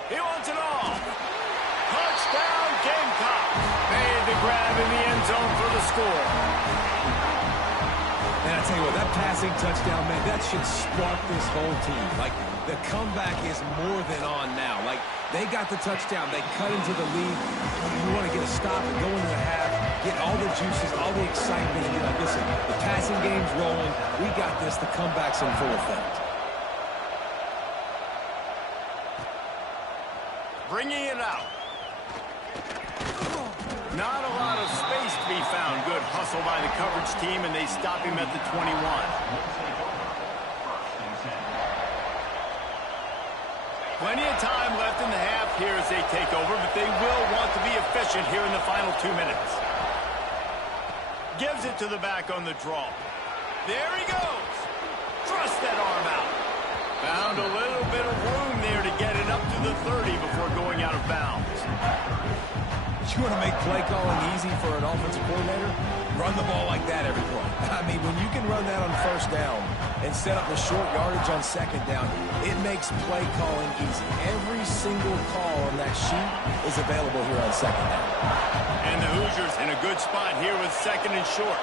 He wants it all. Touchdown, Gamecock. Made the grab in the end zone for the score. And I tell you what, that passing touchdown, man, that should spark this whole team. Like, the comeback is more than on now. Like, they got the touchdown. They cut into the lead. You want to get a stop and go into the half, get all the juices, all the excitement. And you're like, listen, the passing game's rolling. We got this. The comeback's in full effect. Bringing it out. Not a lot of space to be found. Good hustle by the coverage team, and they stop him at the 21. Plenty of time left in the half here as they take over, but they will want to be efficient here in the final 2 minutes. Gives it to the back on the draw. There he goes. Thrust that arm out. Found a little bit of room there to get it up to the 30 before going out of bounds. You want to make play calling easy for an offensive coordinator? Run the ball like that every play. I mean, when you can run that on first down and set up the short yardage on second down, it makes play calling easy. Every single call on that sheet is available here on second down. And the Hoosiers in a good spot here with second and short.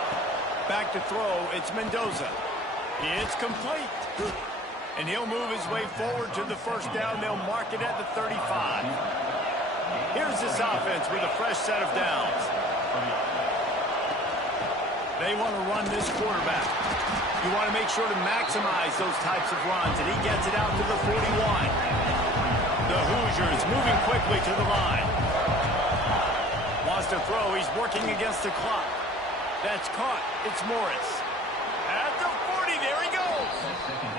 Back to throw, it's Mendoza. It's complete. And he'll move his way forward to the first down. They'll mark it at the 35. Here's this offense with a fresh set of downs. They want to run this quarterback. You want to make sure to maximize those types of runs, and he gets it out to the 41. The Hoosiers moving quickly to the line. Wants to throw. He's working against the clock. That's caught. It's Morris. At the 40, there he goes.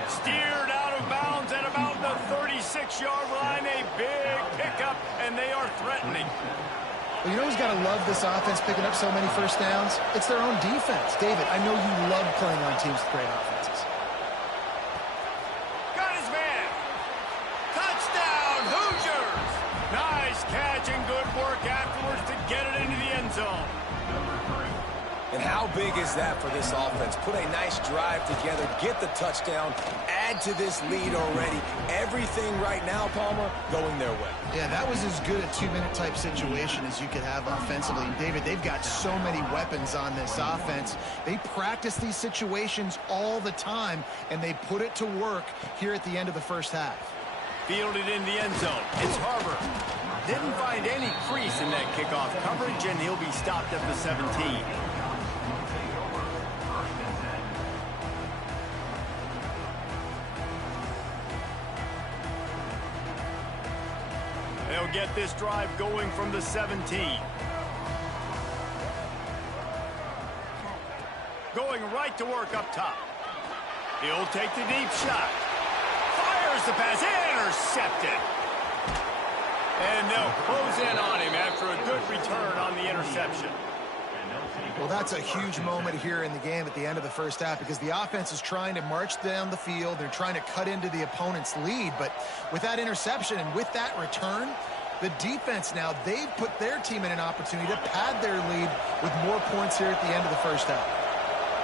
Steered out of bounds at about the 36-yard line. A big pickup, and they are threatening. Well, you know who's got to love this offense picking up so many first downs? It's their own defense. David, I know you love playing on teams with great offenses. Got his man. Touchdown, Hoosiers. Nice catch and good work afterwards to get it into the end zone. And how big is that for this offense? Put a nice drive together, get the touchdown, add to this lead already. Everything right now, Palmer, going their way. Yeah, that was as good a two-minute type situation as you could have offensively. And David, they've got so many weapons on this offense. They practice these situations all the time, and they put it to work here at the end of the first half. Fielded in the end zone. It's Harbor. Didn't find any crease in that kickoff coverage, and he'll be stopped at the 17. They'll get this drive going from the 17. Going right to work up top. He'll take the deep shot. Fires the pass. Intercepted. And they'll close in on him after a good return on the interception. Well, that's a huge moment here in the game at the end of the first half because the offense is trying to march down the field. They're trying to cut into the opponent's lead. But with that interception and with that return, the defense now, they've put their team in an opportunity to pad their lead with more points here at the end of the first half.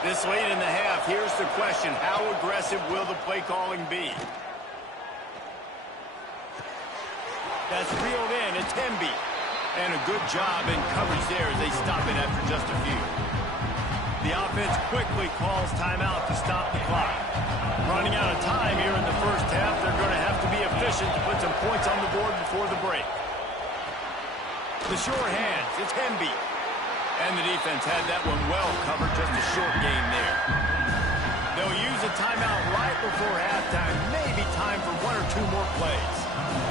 This late in the half, here's the question. How aggressive will the play calling be? That's reeled in. It's Hemby. And a good job in coverage there as they stop it after just a few. The offense quickly calls timeout to stop the clock. Running out of time here in the first half, they're going to have to be efficient to put some points on the board before the break. The sure hands, it's Hemby. And the defense had that one well covered, just a short game there. They'll use a timeout right before halftime, maybe time for one or two more plays.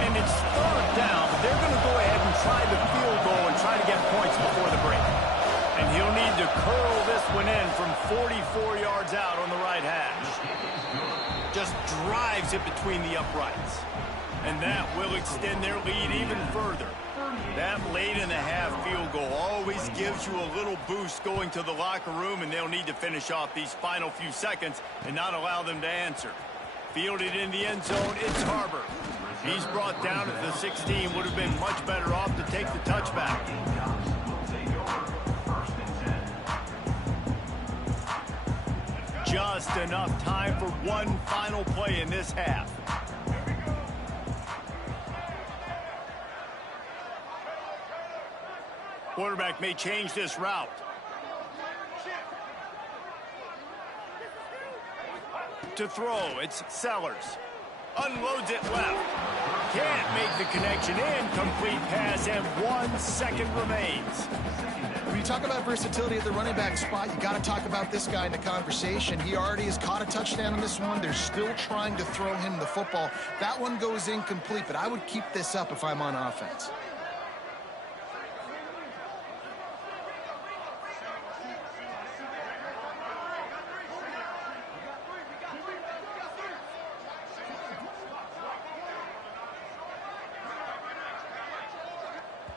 And it's third down, but they're going to go ahead and try the field goal and try to get points before the break. And he'll need to curl this one in from 44 yards out on the right hash. Just drives it between the uprights. And that will extend their lead even further. That late in the half field goal always gives you a little boost going to the locker room, and they'll need to finish off these final few seconds and not allow them to answer. Fielded in the end zone, it's Harbor. He's brought down at the 16, would have been much better off to take the touchback. Just enough time for one final play in this half. Quarterback may change this route. To throw, it's Sellers. Unloads it left. Can't make the connection. Incomplete pass, and 1 second remains. When you talk about versatility at the running back spot, you got to talk about this guy in the conversation. He already has caught a touchdown on this one. They're still trying to throw him the football. That one goes incomplete, but I would keep this up if I'm on offense.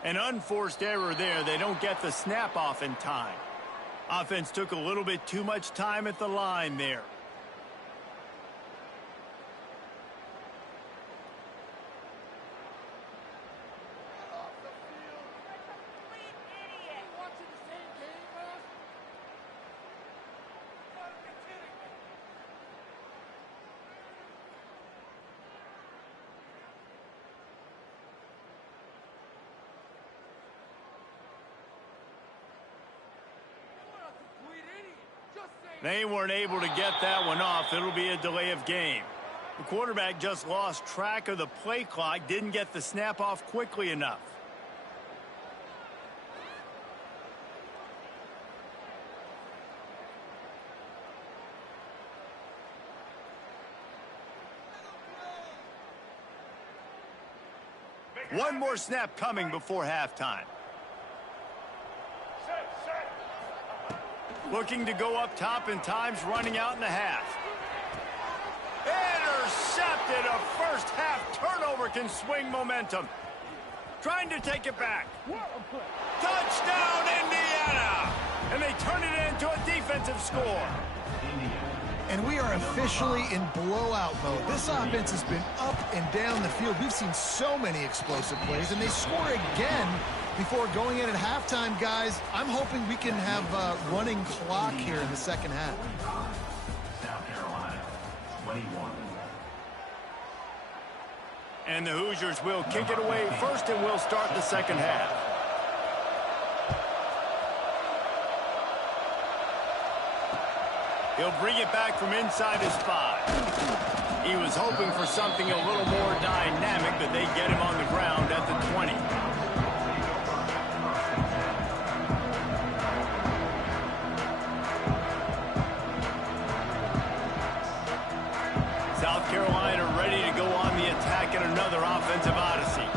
An unforced error there. They don't get the snap off in time. Offense took a little bit too much time at the line there. They weren't able to get that one off. It'll be a delay of game. The quarterback just lost track of the play clock, didn't get the snap off quickly enough. One more snap coming before halftime. Looking to go up top, and time's running out in the half. Intercepted. A first half turnover can swing momentum. Trying to take it back. Touchdown, Indiana! And they turn it into a defensive score. And we are officially in blowout mode. This offense has been up and down the field. We've seen so many explosive plays, and they score again before going in at halftime, guys. I'm hoping we can have a running clock here in the second half. South Carolina, 21. And the Hoosiers will kick it away first, and we'll start the second half. He'll bring it back from inside his 5. He was hoping for something a little more dynamic, but they get him on the ground at the 20. South Carolina ready to go on the attack in another offensive odyssey.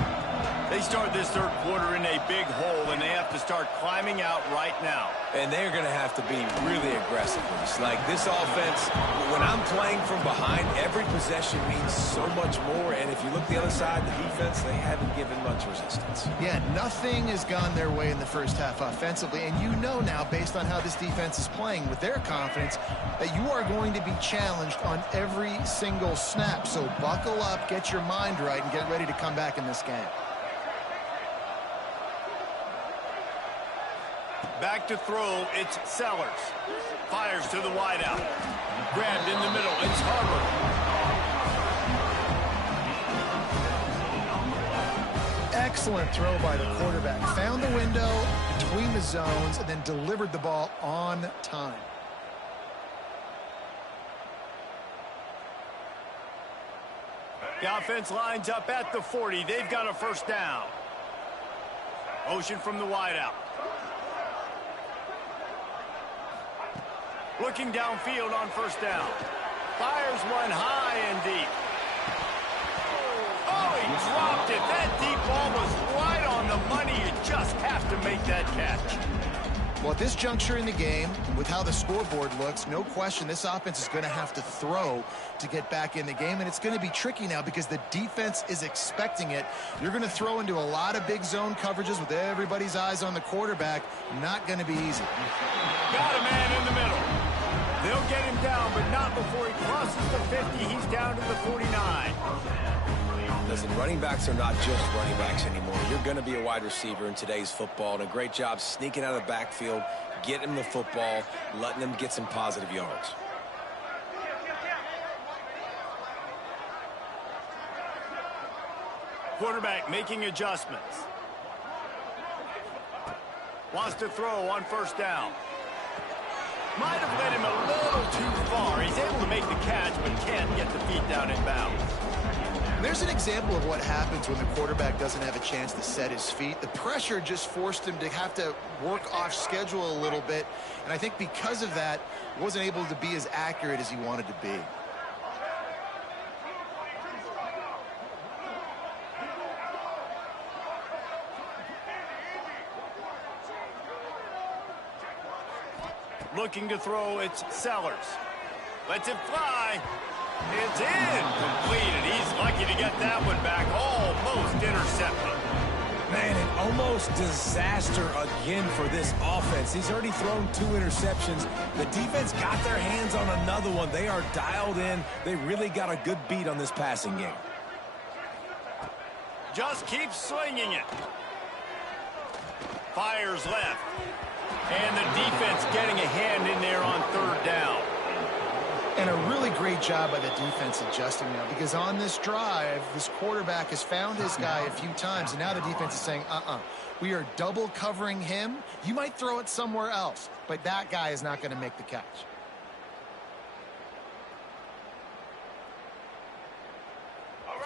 They start this third quarter in a big hole, and they have to start climbing out right now. And they're going to have to be really aggressive. Like this offense, when I'm playing from behind, every possession means so much more. And if you look the other side, the defense, they haven't given much resistance. Yeah, nothing has gone their way in the first half offensively. And you know now, based on how this defense is playing with their confidence, that you are going to be challenged on every single snap. So buckle up, get your mind right, and get ready to come back in this game. Back to throw, it's Sellers. Fires to the wideout. Grabbed in the middle, it's Harper. Excellent throw by the quarterback. Found the window between the zones and then delivered the ball on time. The offense lines up at the 40. They've got a first down. Motion from the wideout. Looking downfield on first down. Fires one high and deep. Oh, he dropped it. That deep ball was right on the money. You just have to make that catch. Well, at this juncture in the game, with how the scoreboard looks, no question this offense is going to have to throw to get back in the game, and it's going to be tricky now because the defense is expecting it. You're going to throw into a lot of big zone coverages with everybody's eyes on the quarterback. Not going to be easy. Got a man in the middle. They'll get him down, but not before he crosses the 50. He's down to the 49. Listen, running backs are not just running backs anymore. You're going to be a wide receiver in today's football, and a great job sneaking out of the backfield, getting the football, letting them get some positive yards. Quarterback making adjustments. Wants to throw on first down. Might have led him a little too far. He's able to make the catch, but can't get the feet down in bounds. There's an example of what happens when the quarterback doesn't have a chance to set his feet. The pressure just forced him to have to work off schedule a little bit, and I think because of that, wasn't able to be as accurate as he wanted to be. Looking to throw, it's Sellers. Lets it fly. It's incomplete, and he's lucky to get that one back. Almost intercepted. Man, an almost disaster again for this offense. He's already thrown 2 interceptions. The defense got their hands on another one. They are dialed in. They really got a good beat on this passing game. Just keep slinging it. Fires left. And the defense getting a hand in there on third down. And a really great job by the defense adjusting now, because on this drive, this quarterback has found his guy a few times, and now the defense is saying, we are double covering him. You might throw it somewhere else, but that guy is not going to make the catch.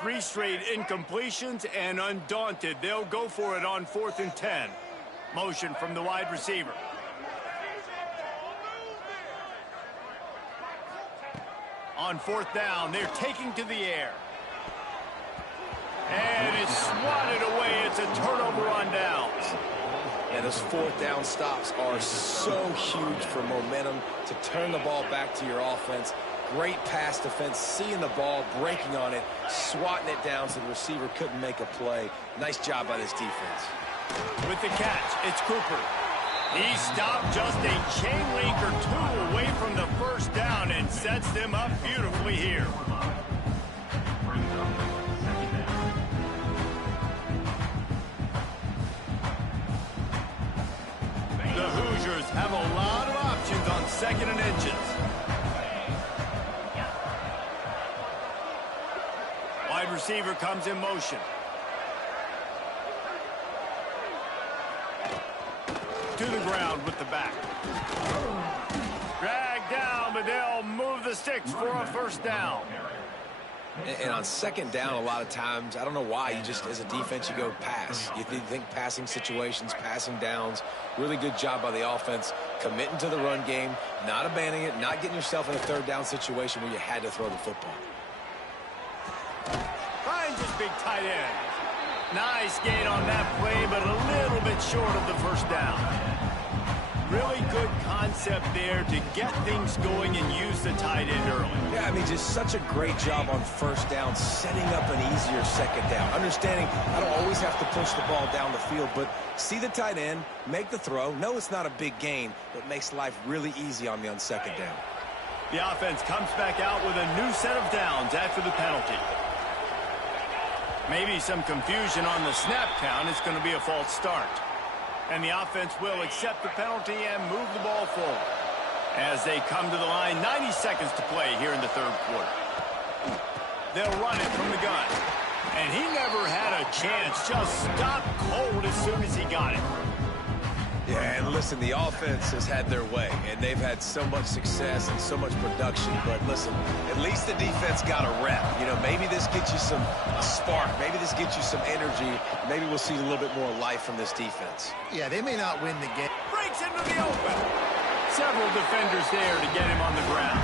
Three straight incompletions, and undaunted, they'll go for it on 4th and 10. Motion from the wide receiver. On 4th down, they're taking to the air. And it's swatted away. It's a turnover on downs. And those 4th down stops are so huge for momentum to turn the ball back to your offense. Great pass defense, seeing the ball, breaking on it, swatting it down so the receiver couldn't make a play. Nice job by this defense. With the catch, it's Cooper. He stopped just a chain link or 2 away from the first down and sets them up beautifully here. The Hoosiers have a lot of options on 2nd and inches. Wide receiver comes in motion. To the ground with the back. Drag down, but they'll move the sticks for a first down. And on 2nd down, a lot of times, I don't know why, you just, as a defense, you go pass. You think passing situations, passing downs. Really good job by the offense, committing to the run game, not abandoning it, not getting yourself in a 3rd down situation where you had to throw the football. Finds his big tight end. Nice gain on that play, but a little bit short of the first down. Really good concept there to get things going and use the tight end early. Yeah, I mean, just such a great job on first down, setting up an easier second down. Understanding I don't always have to push the ball down the field, but see the tight end, make the throw. No, it's not a big gain, but makes life really easy on me on second down. The offense comes back out with a new set of downs after the penalty. Maybe some confusion on the snap count. It's going to be a false start. And the offense will accept the penalty and move the ball forward. As they come to the line, 90 seconds to play here in the third quarter. They'll run it from the gun. And he never had a chance. Just stopped cold as soon as he got it. Yeah, and listen, the offense has had their way, and they've had so much success and so much production. But listen, at least the defense got a rep. You know, maybe this gets you a spark. Maybe this gets you some energy. Maybe we'll see a little bit more life from this defense. Yeah, they may not win the game. Breaks into the open. Several defenders there to get him on the ground.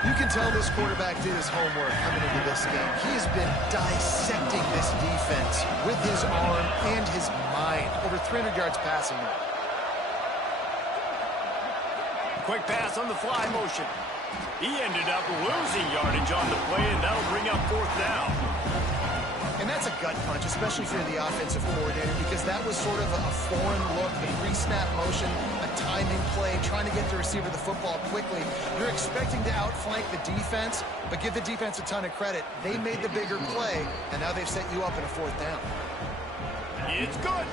You can tell this quarterback did his homework coming into this game. He has been dissecting this defense with his arm and his mind. Over 300 yards passing now. Quick pass on the fly motion. He ended up losing yardage on the play, and that'll bring up fourth down. And that's a gut punch, especially for the offensive coordinator, because that was sort of a foreign look, a pre-snap motion, a timing play, trying to get the receiver the football quickly. You're expecting to outflank the defense, but give the defense a ton of credit. They made the bigger play, and now they've set you up in a fourth down. It's good.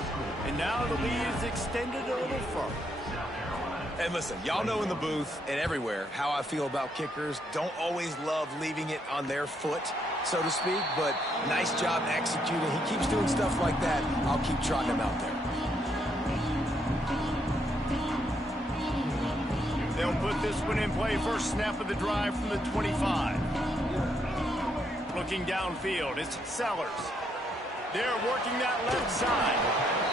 And now the lead is extended a little further. And listen, y'all know in the booth and everywhere how I feel about kickers. Don't always love leaving it on their foot, so to speak, but nice job executing. He keeps doing stuff like that. I'll keep trotting him out there. They'll put this one in play. First snap of the drive from the 25. Looking downfield, it's Sellers. They're working that left side.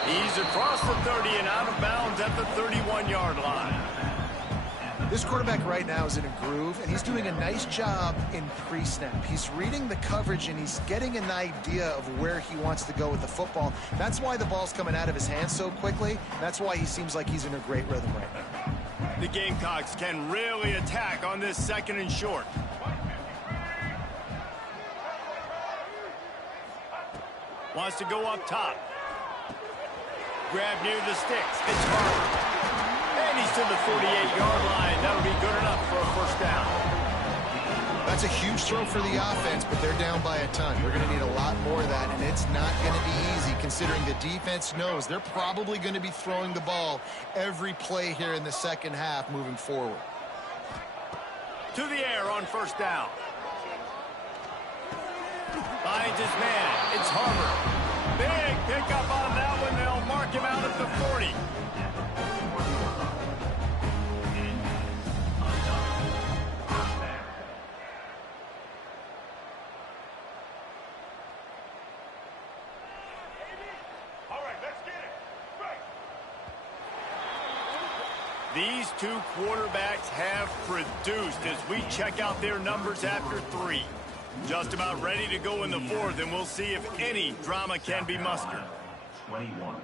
He's across the 30 and out of bounds at the 31-yard line. This quarterback right now is in a groove, and he's doing a nice job in pre-snap. He's reading the coverage, and he's getting an idea of where he wants to go with the football. That's why the ball's coming out of his hands so quickly. That's why he seems like he's in a great rhythm right now. The Gamecocks can really attack on this second and short. Wants to go up top. Grab near the sticks. It's Harper. And he's to the 48-yard line. That'll be good enough for a first down. That's a huge throw for the offense, but they're down by a ton. We're going to need a lot more of that, and it's not going to be easy considering the defense knows they're probably going to be throwing the ball every play here in the second half moving forward. To the air on first down. Finds his man. It's Harper. Big pickup on that one. They'll mark him out at the 40. All right, let's get it. Right. These two quarterbacks have produced as we check out their numbers after 3. Just about ready to go in the fourth, and we'll see if any drama can be mustered. 21.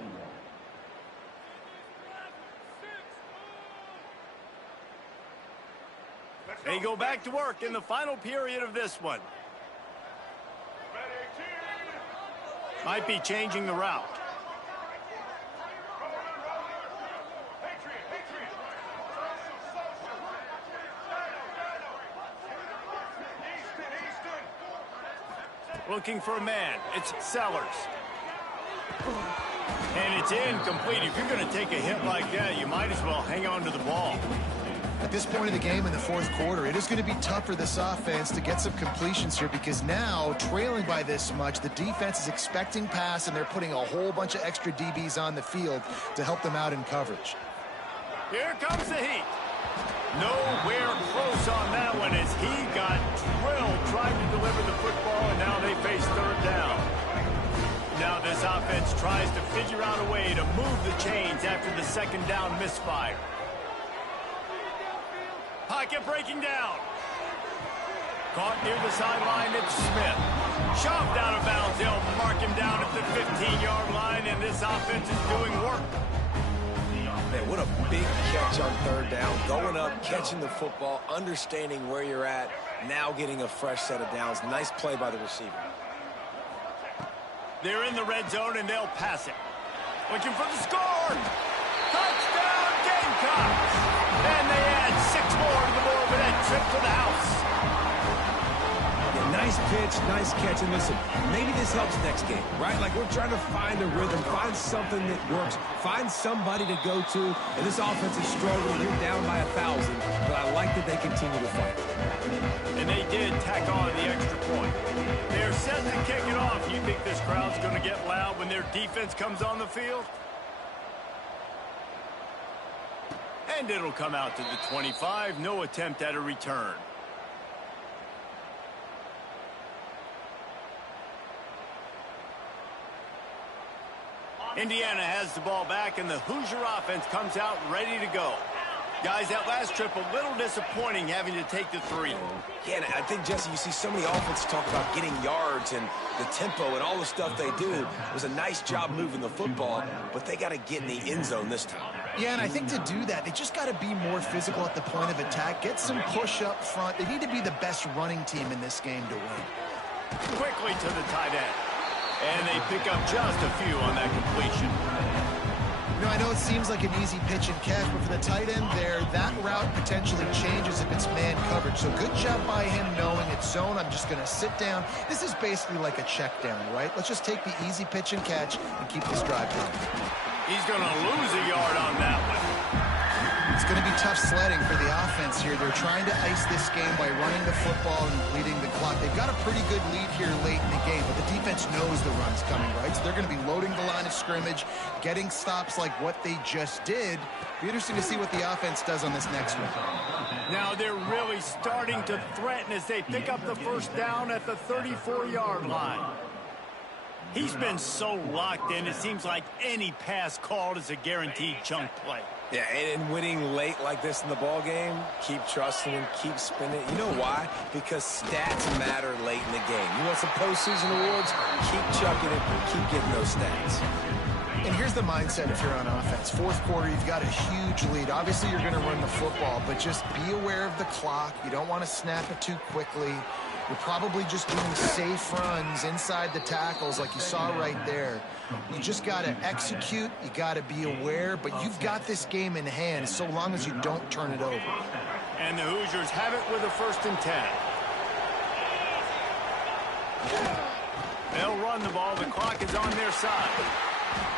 They go back to work in the final period of this one. Might be changing the route. Looking for a man. It's Sellers. And it's incomplete. If you're going to take a hit like that, you might as well hang on to the ball. At this point in the game in the fourth quarter, it is going to be tough for this offense to get some completions here because now, trailing by this much, the defense is expecting pass, and they're putting a whole bunch of extra DBs on the field to help them out in coverage. Here comes the heat. Nowhere close on that one as he got drilled trying to deliver the football, and now they face third down. Now this offense tries to figure out a way to move the chains after the second down misfire. Pocket breaking down. Caught near the sideline, it's Smith. Shoved out of bounds. They'll mark him down at the 15-yard line, and this offense is doing work. Man, what a big catch on third down. Going up, catching the football, understanding where you're at, now getting a fresh set of downs. Nice play by the receiver. They're in the red zone, and they'll pass it. Looking for the score. Touchdown, Gamecocks. And they add 6 more to the board with that trip to the house. Yeah, nice pitch, nice catch. And listen, maybe this helps next game, right? Like we're trying to find a rhythm, find something that works, find somebody to go to. And this offense is struggling. You're down by 1,000, but I like that they continue to fight. And they did tack on the extra point. They're set to kick it off. You think this crowd's going to get loud when their defense comes on the field? And it'll come out to the 25. No attempt at a return. Indiana has the ball back, and the Hoosier offense comes out ready to go. Guys, that last trip, a little disappointing having to take the 3. Yeah, and I think, Jesse, you see so many offenses talk about getting yards and the tempo and all the stuff they do. It was a nice job moving the football, but they got to get in the end zone this time. Yeah, and I think to do that, they just got to be more physical at the point of attack, get some push up front. They need to be the best running team in this game to win. Quickly to the tight end. And they pick up just a few on that completion. You know, I know it seems like an easy pitch and catch, but for the tight end there, that route potentially changes if it's man coverage. So good job by him knowing it's zone. I'm just going to sit down. This is basically like a check down, right? Let's just take the easy pitch and catch and keep this drive going. He's going to lose a yard on that one. It's going to be tough sledding for the offense here. They're trying to ice this game by running the football and bleeding the clock. They've got a pretty good lead here late in the game, but the defense knows the run's coming, right? So they're going to be loading the line of scrimmage, getting stops like what they just did. Be interesting to see what the offense does on this next one. Now they're really starting to threaten as they pick up the first down at the 34-yard line. He's been so locked in, it seems like any pass called is a guaranteed chunk play. Yeah, and winning late like this in the ball game, keep trusting him, keep spinning. You know why? Because stats matter late in the game. You want some postseason awards? Keep chucking it, keep getting those stats. And here's the mindset if you're on offense. Fourth quarter, you've got a huge lead. Obviously, you're going to run the football, but just be aware of the clock. You don't want to snap it too quickly. You're probably just doing safe runs inside the tackles like you saw right there. You just got to execute. You got to be aware, but you've got this game in hand so long as you don't turn it over. And the Hoosiers have it with a 1st and 10. They'll run the ball. The clock is on their side.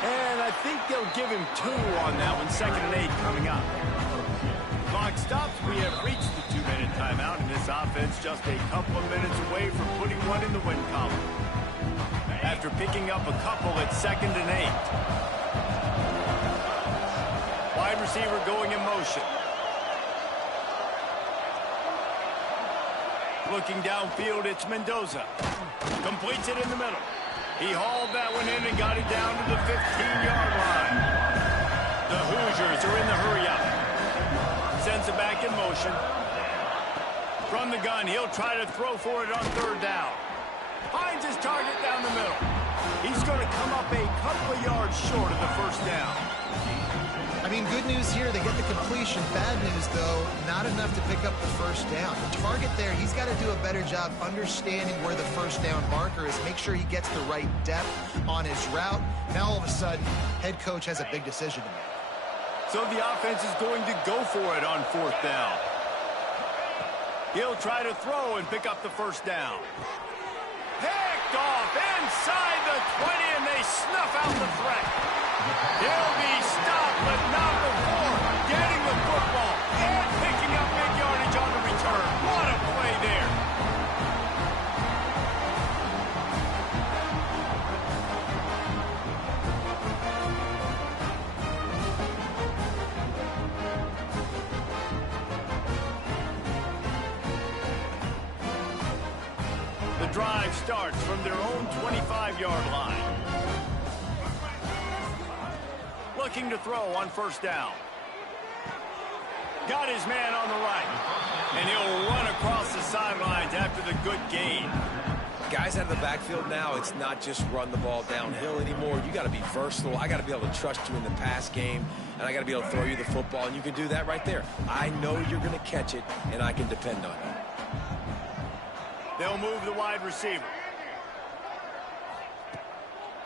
And I think they'll give him 2 on that one. 2nd and 8 coming up. Clock stops. We have reached the 2-minute timeout, and this offense just a couple of minutes away from putting one in the win column. After picking up a couple at 2nd and 8. Wide receiver going in motion. Looking downfield, it's Mendoza. Completes it in the middle. He hauled that one in and got it down to the 15-yard line. The Hoosiers are in the hurry-up. Sends it back in motion. From the gun, he'll try to throw for it on 3rd down. Finds his target down the middle. He's going to come up a couple of yards short of the 1st down. I mean, good news here, they get the completion. Bad news, though, not enough to pick up the 1st down. The target there, he's got to do a better job understanding where the 1st down marker is, make sure he gets the right depth on his route. Now, all of a sudden, head coach has a big decision to make. So the offense is going to go for it on 4th down. He'll try to throw and pick up the 1st down. Picked off inside the 20, and they snuff out the threat. He'll be stopped, but not before getting the football and picking up big yardage on the return. What a play there. The drive starts from their own 25-yard line. Looking to throw on 1st down. Got his man on the right. And he'll run across the sidelines after the good gain. Guys out of the backfield now, it's not just run the ball downhill anymore. You got to be versatile. I got to be able to trust you in the pass game, and I got to be able to throw you the football, and you can do that right there. I know you're going to catch it, and I can depend on it. They'll move the wide receiver.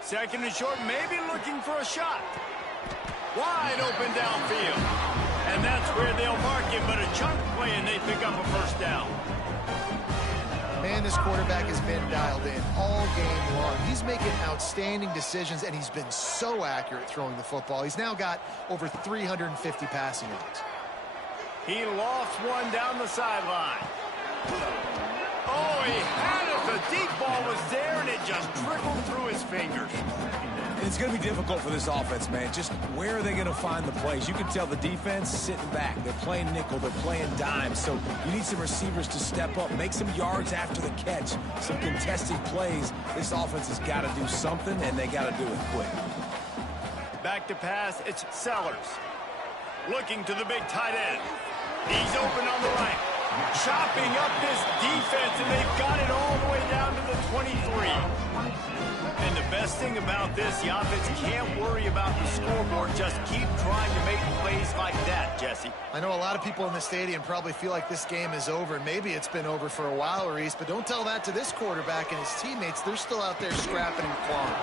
Second and short, maybe looking for a shot. Wide open downfield. And that's where they'll mark it, but a chunk play, and they pick up a first down. Man, this quarterback has been dialed in all game long. He's making outstanding decisions, and he's been so accurate throwing the football. He's now got over 350 passing yards. He lofts one down the sideline. Oh, he had it. The deep ball was there, and it just trickled through his fingers. It's going to be difficult for this offense, man. Just where are they going to find the plays? You can tell the defense sitting back. They're playing nickel. They're playing dime. So you need some receivers to step up, make some yards after the catch, some contested plays. This offense has got to do something, and they got to do it quick. Back to pass, it's Sellers. Looking to the big tight end. He's open on the right. Chopping up this defense, and they've got it all the way down to the 23. And the best thing about this, the offense can't worry about the scoreboard. Just keep trying to make plays like that, Jesse. I know a lot of people in the stadium probably feel like this game is over. Maybe it's been over for a while, Reese, but don't tell that to this quarterback and his teammates. They're still out there scrapping and clawing.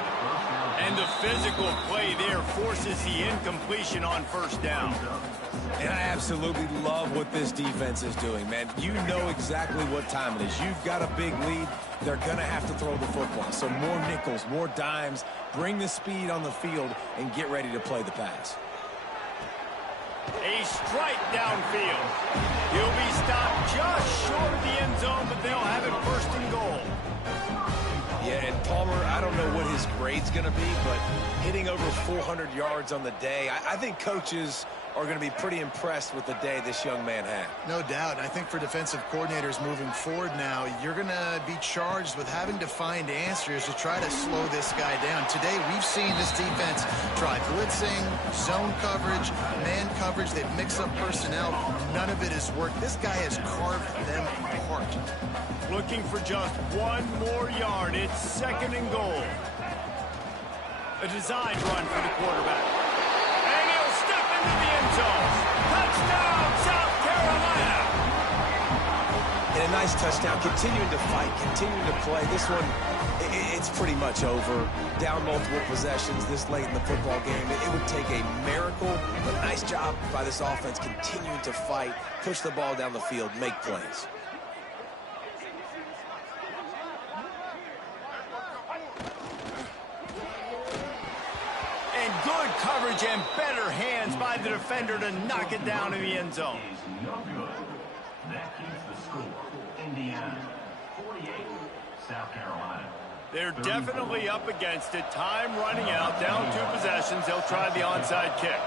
And the physical play there forces the incompletion on first down. And I absolutely love what this defense is doing, man. You know exactly what time it is. You've got a big lead. They're going to have to throw the football. So more nickels, more dimes. Bring the speed on the field and get ready to play the pass. A strike downfield. He'll be stopped just short of the end zone, but they'll have it first and goal. Yeah, and Palmer, I don't know what his grade's going to be, but hitting over 400 yards on the day, I think coaches are going to be pretty impressed with the day this young man had. No doubt. And I think for defensive coordinators moving forward now, you're going to be charged with having to find answers to try to slow this guy down. Today, we've seen this defense try blitzing, zone coverage, man coverage. They've mixed up personnel. None of it has worked. This guy has carved them apart. Looking for just one more yard. It's second and goal. A designed run for the quarterback. And he'll step into the end zone. Touchdown, South Carolina. And a nice touchdown. Continuing to fight, continuing to play. This one, it's pretty much over. Down multiple possessions this late in the football game. It would take a miracle, but nice job by this offense continuing to fight, push the ball down the field, make plays. Good coverage and better hands by the defender to knock it down in the end zone. That keeps the score. Indiana 48, South Carolina. They're definitely up against it. Time running out. Down 2 possessions. They'll try the onside kick.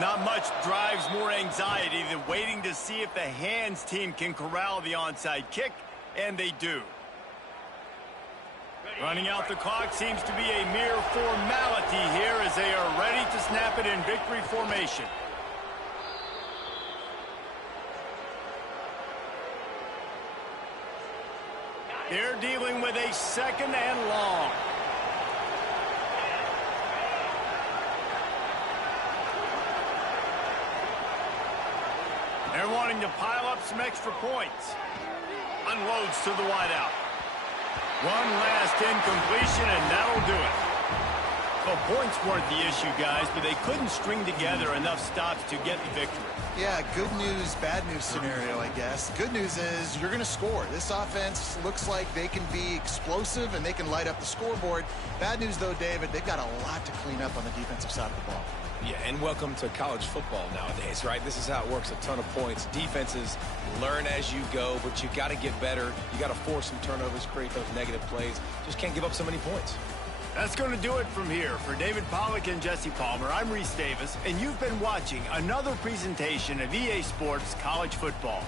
Not much drives more anxiety than waiting to see if the hands team can corral the onside kick, and they do. Running out the clock seems to be a mere formality here as they are ready to snap it in victory formation. They're dealing with a second and long. They're wanting to pile up some extra points. Unloads to the wideout. One last incompletion, and that'll do it. Well, points weren't the issue, guys, but they couldn't string together enough stops to get the victory. Yeah, good news, bad news scenario, I guess. Good news is you're going to score. This offense looks like they can be explosive and they can light up the scoreboard. Bad news, though, David, they've got a lot to clean up on the defensive side of the ball. Yeah, and welcome to college football nowadays, right? This is how it works, a ton of points. Defenses learn as you go, but you got to get better. You got to force some turnovers, create those negative plays. Just can't give up so many points. That's going to do it from here. For David Pollack and Jesse Palmer, I'm Reese Davis, and you've been watching another presentation of EA Sports College Football.